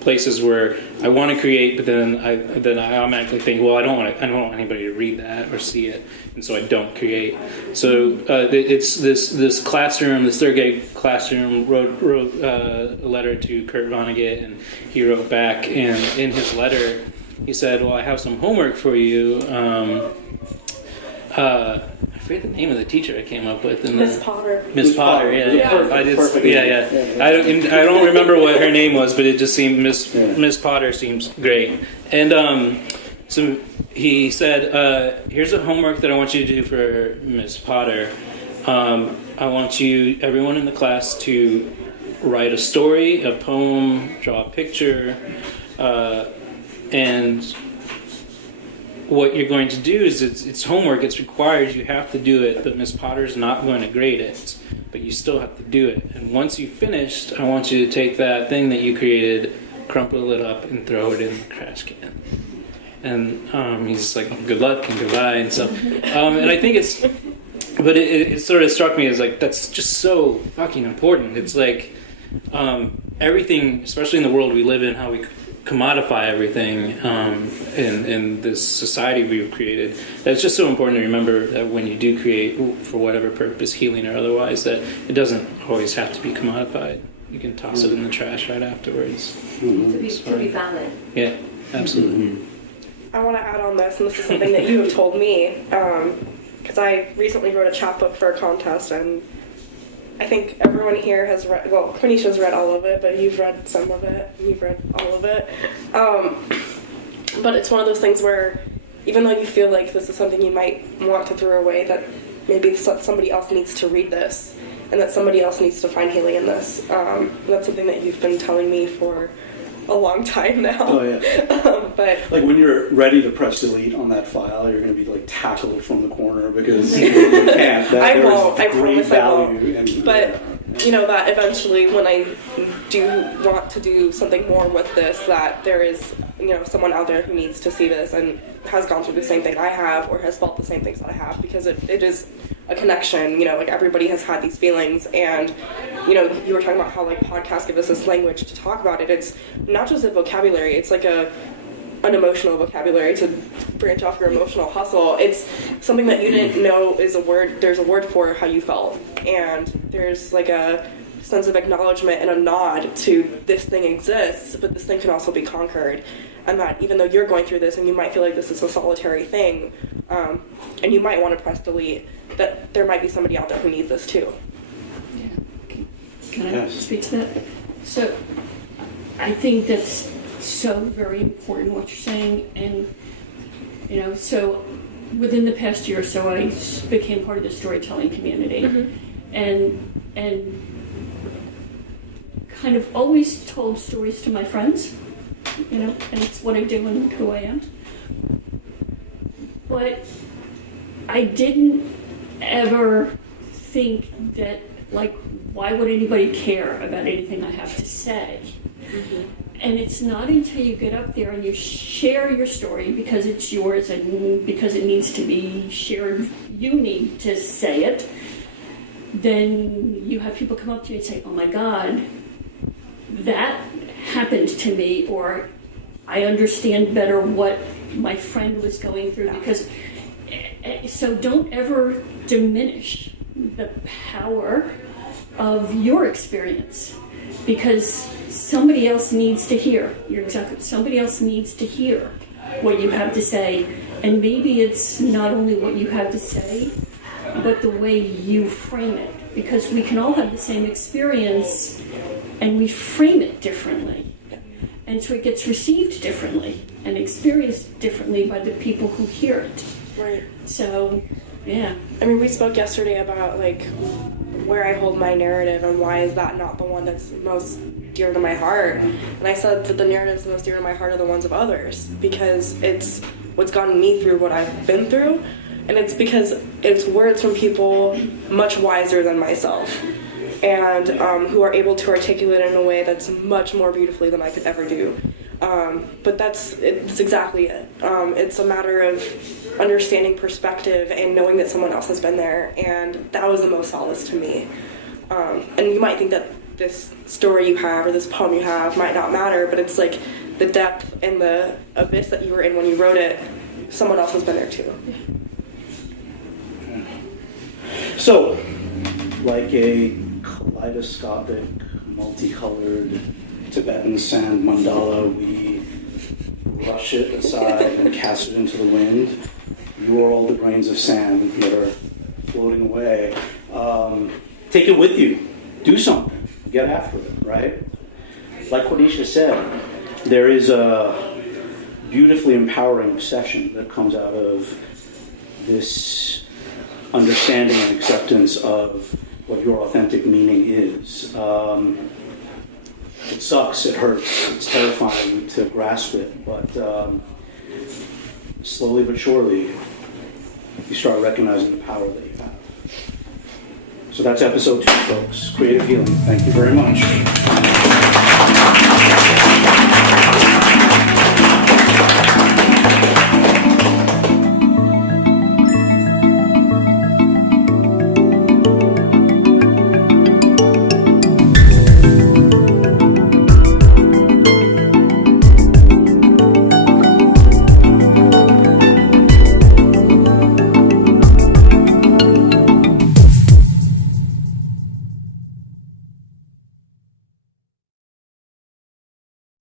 places where I want to create, but then I automatically think, well, I don't want anybody to read that or see it, and so I don't create. So it's this classroom, this third grade classroom wrote a letter to Kurt Vonnegut, and he wrote back, and in his letter he said, well, I have some homework for you. I forget the name of the teacher I came up with. Miss Potter. Miss Potter, yeah. Perfect. Yeah. I don't remember what her name was, but it just seemed Miss Potter seems great. And so he said, here's a homework that I want you to do for Miss Potter. I want everyone in the class, to write a story, a poem, draw a picture, and what you're going to do is it's homework, it's required, you have to do it, but Miss Potter's not going to grade it, but you still have to do it. And once you've finished, I want you to take that thing that you created, crumple it up, and throw it in the trash can. And he's like, good luck and goodbye and stuff. And I think it sort of struck me as like, that's just so fucking important. It's like everything, especially in the world we live in, how we commodify everything in this society we've created. It's just so important to remember that when you do create, for whatever purpose, healing or otherwise, that it doesn't always have to be commodified. You can toss it in the trash right afterwards. To be valid. Yeah, absolutely. I want to add on this, and this is something that you have told me, because I recently wrote a chapbook for a contest, and I think everyone here has read, well, Quenisha's read all of it, but you've read some of it, and you've read all of it. But it's one of those things where, even though you feel like this is something you might want to throw away, that maybe somebody else needs to read this, and that somebody else needs to find healing in this. That's something that you've been telling me for a long time now. Oh, yeah. But like when you're ready to press delete on that file, you're going to be like tackled from the corner because you can't. I won't. I promise I won't. And, but you know that eventually, when I do want to do something more with this, that there is, you know, someone out there who needs to see this and has gone through the same thing I have, or has felt the same things that I have, because it is a connection. You know, like everybody has had these feelings, and you know, you were talking about how like podcasts give us this language to talk about it. It's not just a vocabulary; it's like an emotional vocabulary to branch off your emotional hustle. It's something that you didn't know is a word. There's a word for how you felt, and there's like a sense of acknowledgement and a nod to this thing exists, but this thing can also be conquered. And that even though you're going through this and you might feel like this is a solitary thing, and you might want to press delete, that there might be somebody out there who needs this too. Yeah. Can I Yes. speak to that? So I think that's so very important what you're saying, and you know, so within the past year or so I became part of the storytelling community, and kind of always told stories to my friends, you know, and it's what I do and who I am. But I didn't ever think that, like, why would anybody care about anything I have to say? And it's not until you get up there and you share your story because it's yours and because it needs to be shared, you need to say it, then you have people come up to you and say, oh my God, that happened to me, or I understand better what my friend was going through. Because so don't ever diminish the power of your experience, because somebody else needs to hear. Somebody else needs to hear what you have to say, and maybe it's not only what you have to say, but the way you frame it, because we can all have the same experience and we frame it differently, and so it gets received differently and experienced differently by the people who hear it. Right. So, yeah. I mean, we spoke yesterday about like where I hold my narrative and why is that not the one that's most dear to my heart. And I said that the narratives most dear to my heart are the ones of others, because it's what's gotten me through what I've been through, and it's because it's words from people much wiser than myself, and who are able to articulate it in a way that's much more beautifully than I could ever do. But it's exactly it. It's a matter of understanding perspective and knowing that someone else has been there, and that was the most solace to me. And you might think that this story you have or this poem you have might not matter, but it's like the depth and the abyss that you were in when you wrote it, someone else has been there too. So, like a kaleidoscopic, multicolored Tibetan sand mandala, we brush it aside and cast it into the wind. You are all the grains of sand that are floating away. Take it with you. Do something. Get after it, right? Like Quadisha said, there is a beautifully empowering obsession that comes out of this understanding and acceptance of what your authentic meaning is. It sucks, it hurts, it's terrifying to grasp it, but slowly but surely, you start recognizing the power that you have. So that's episode 2, folks. Creative healing. Thank you very much.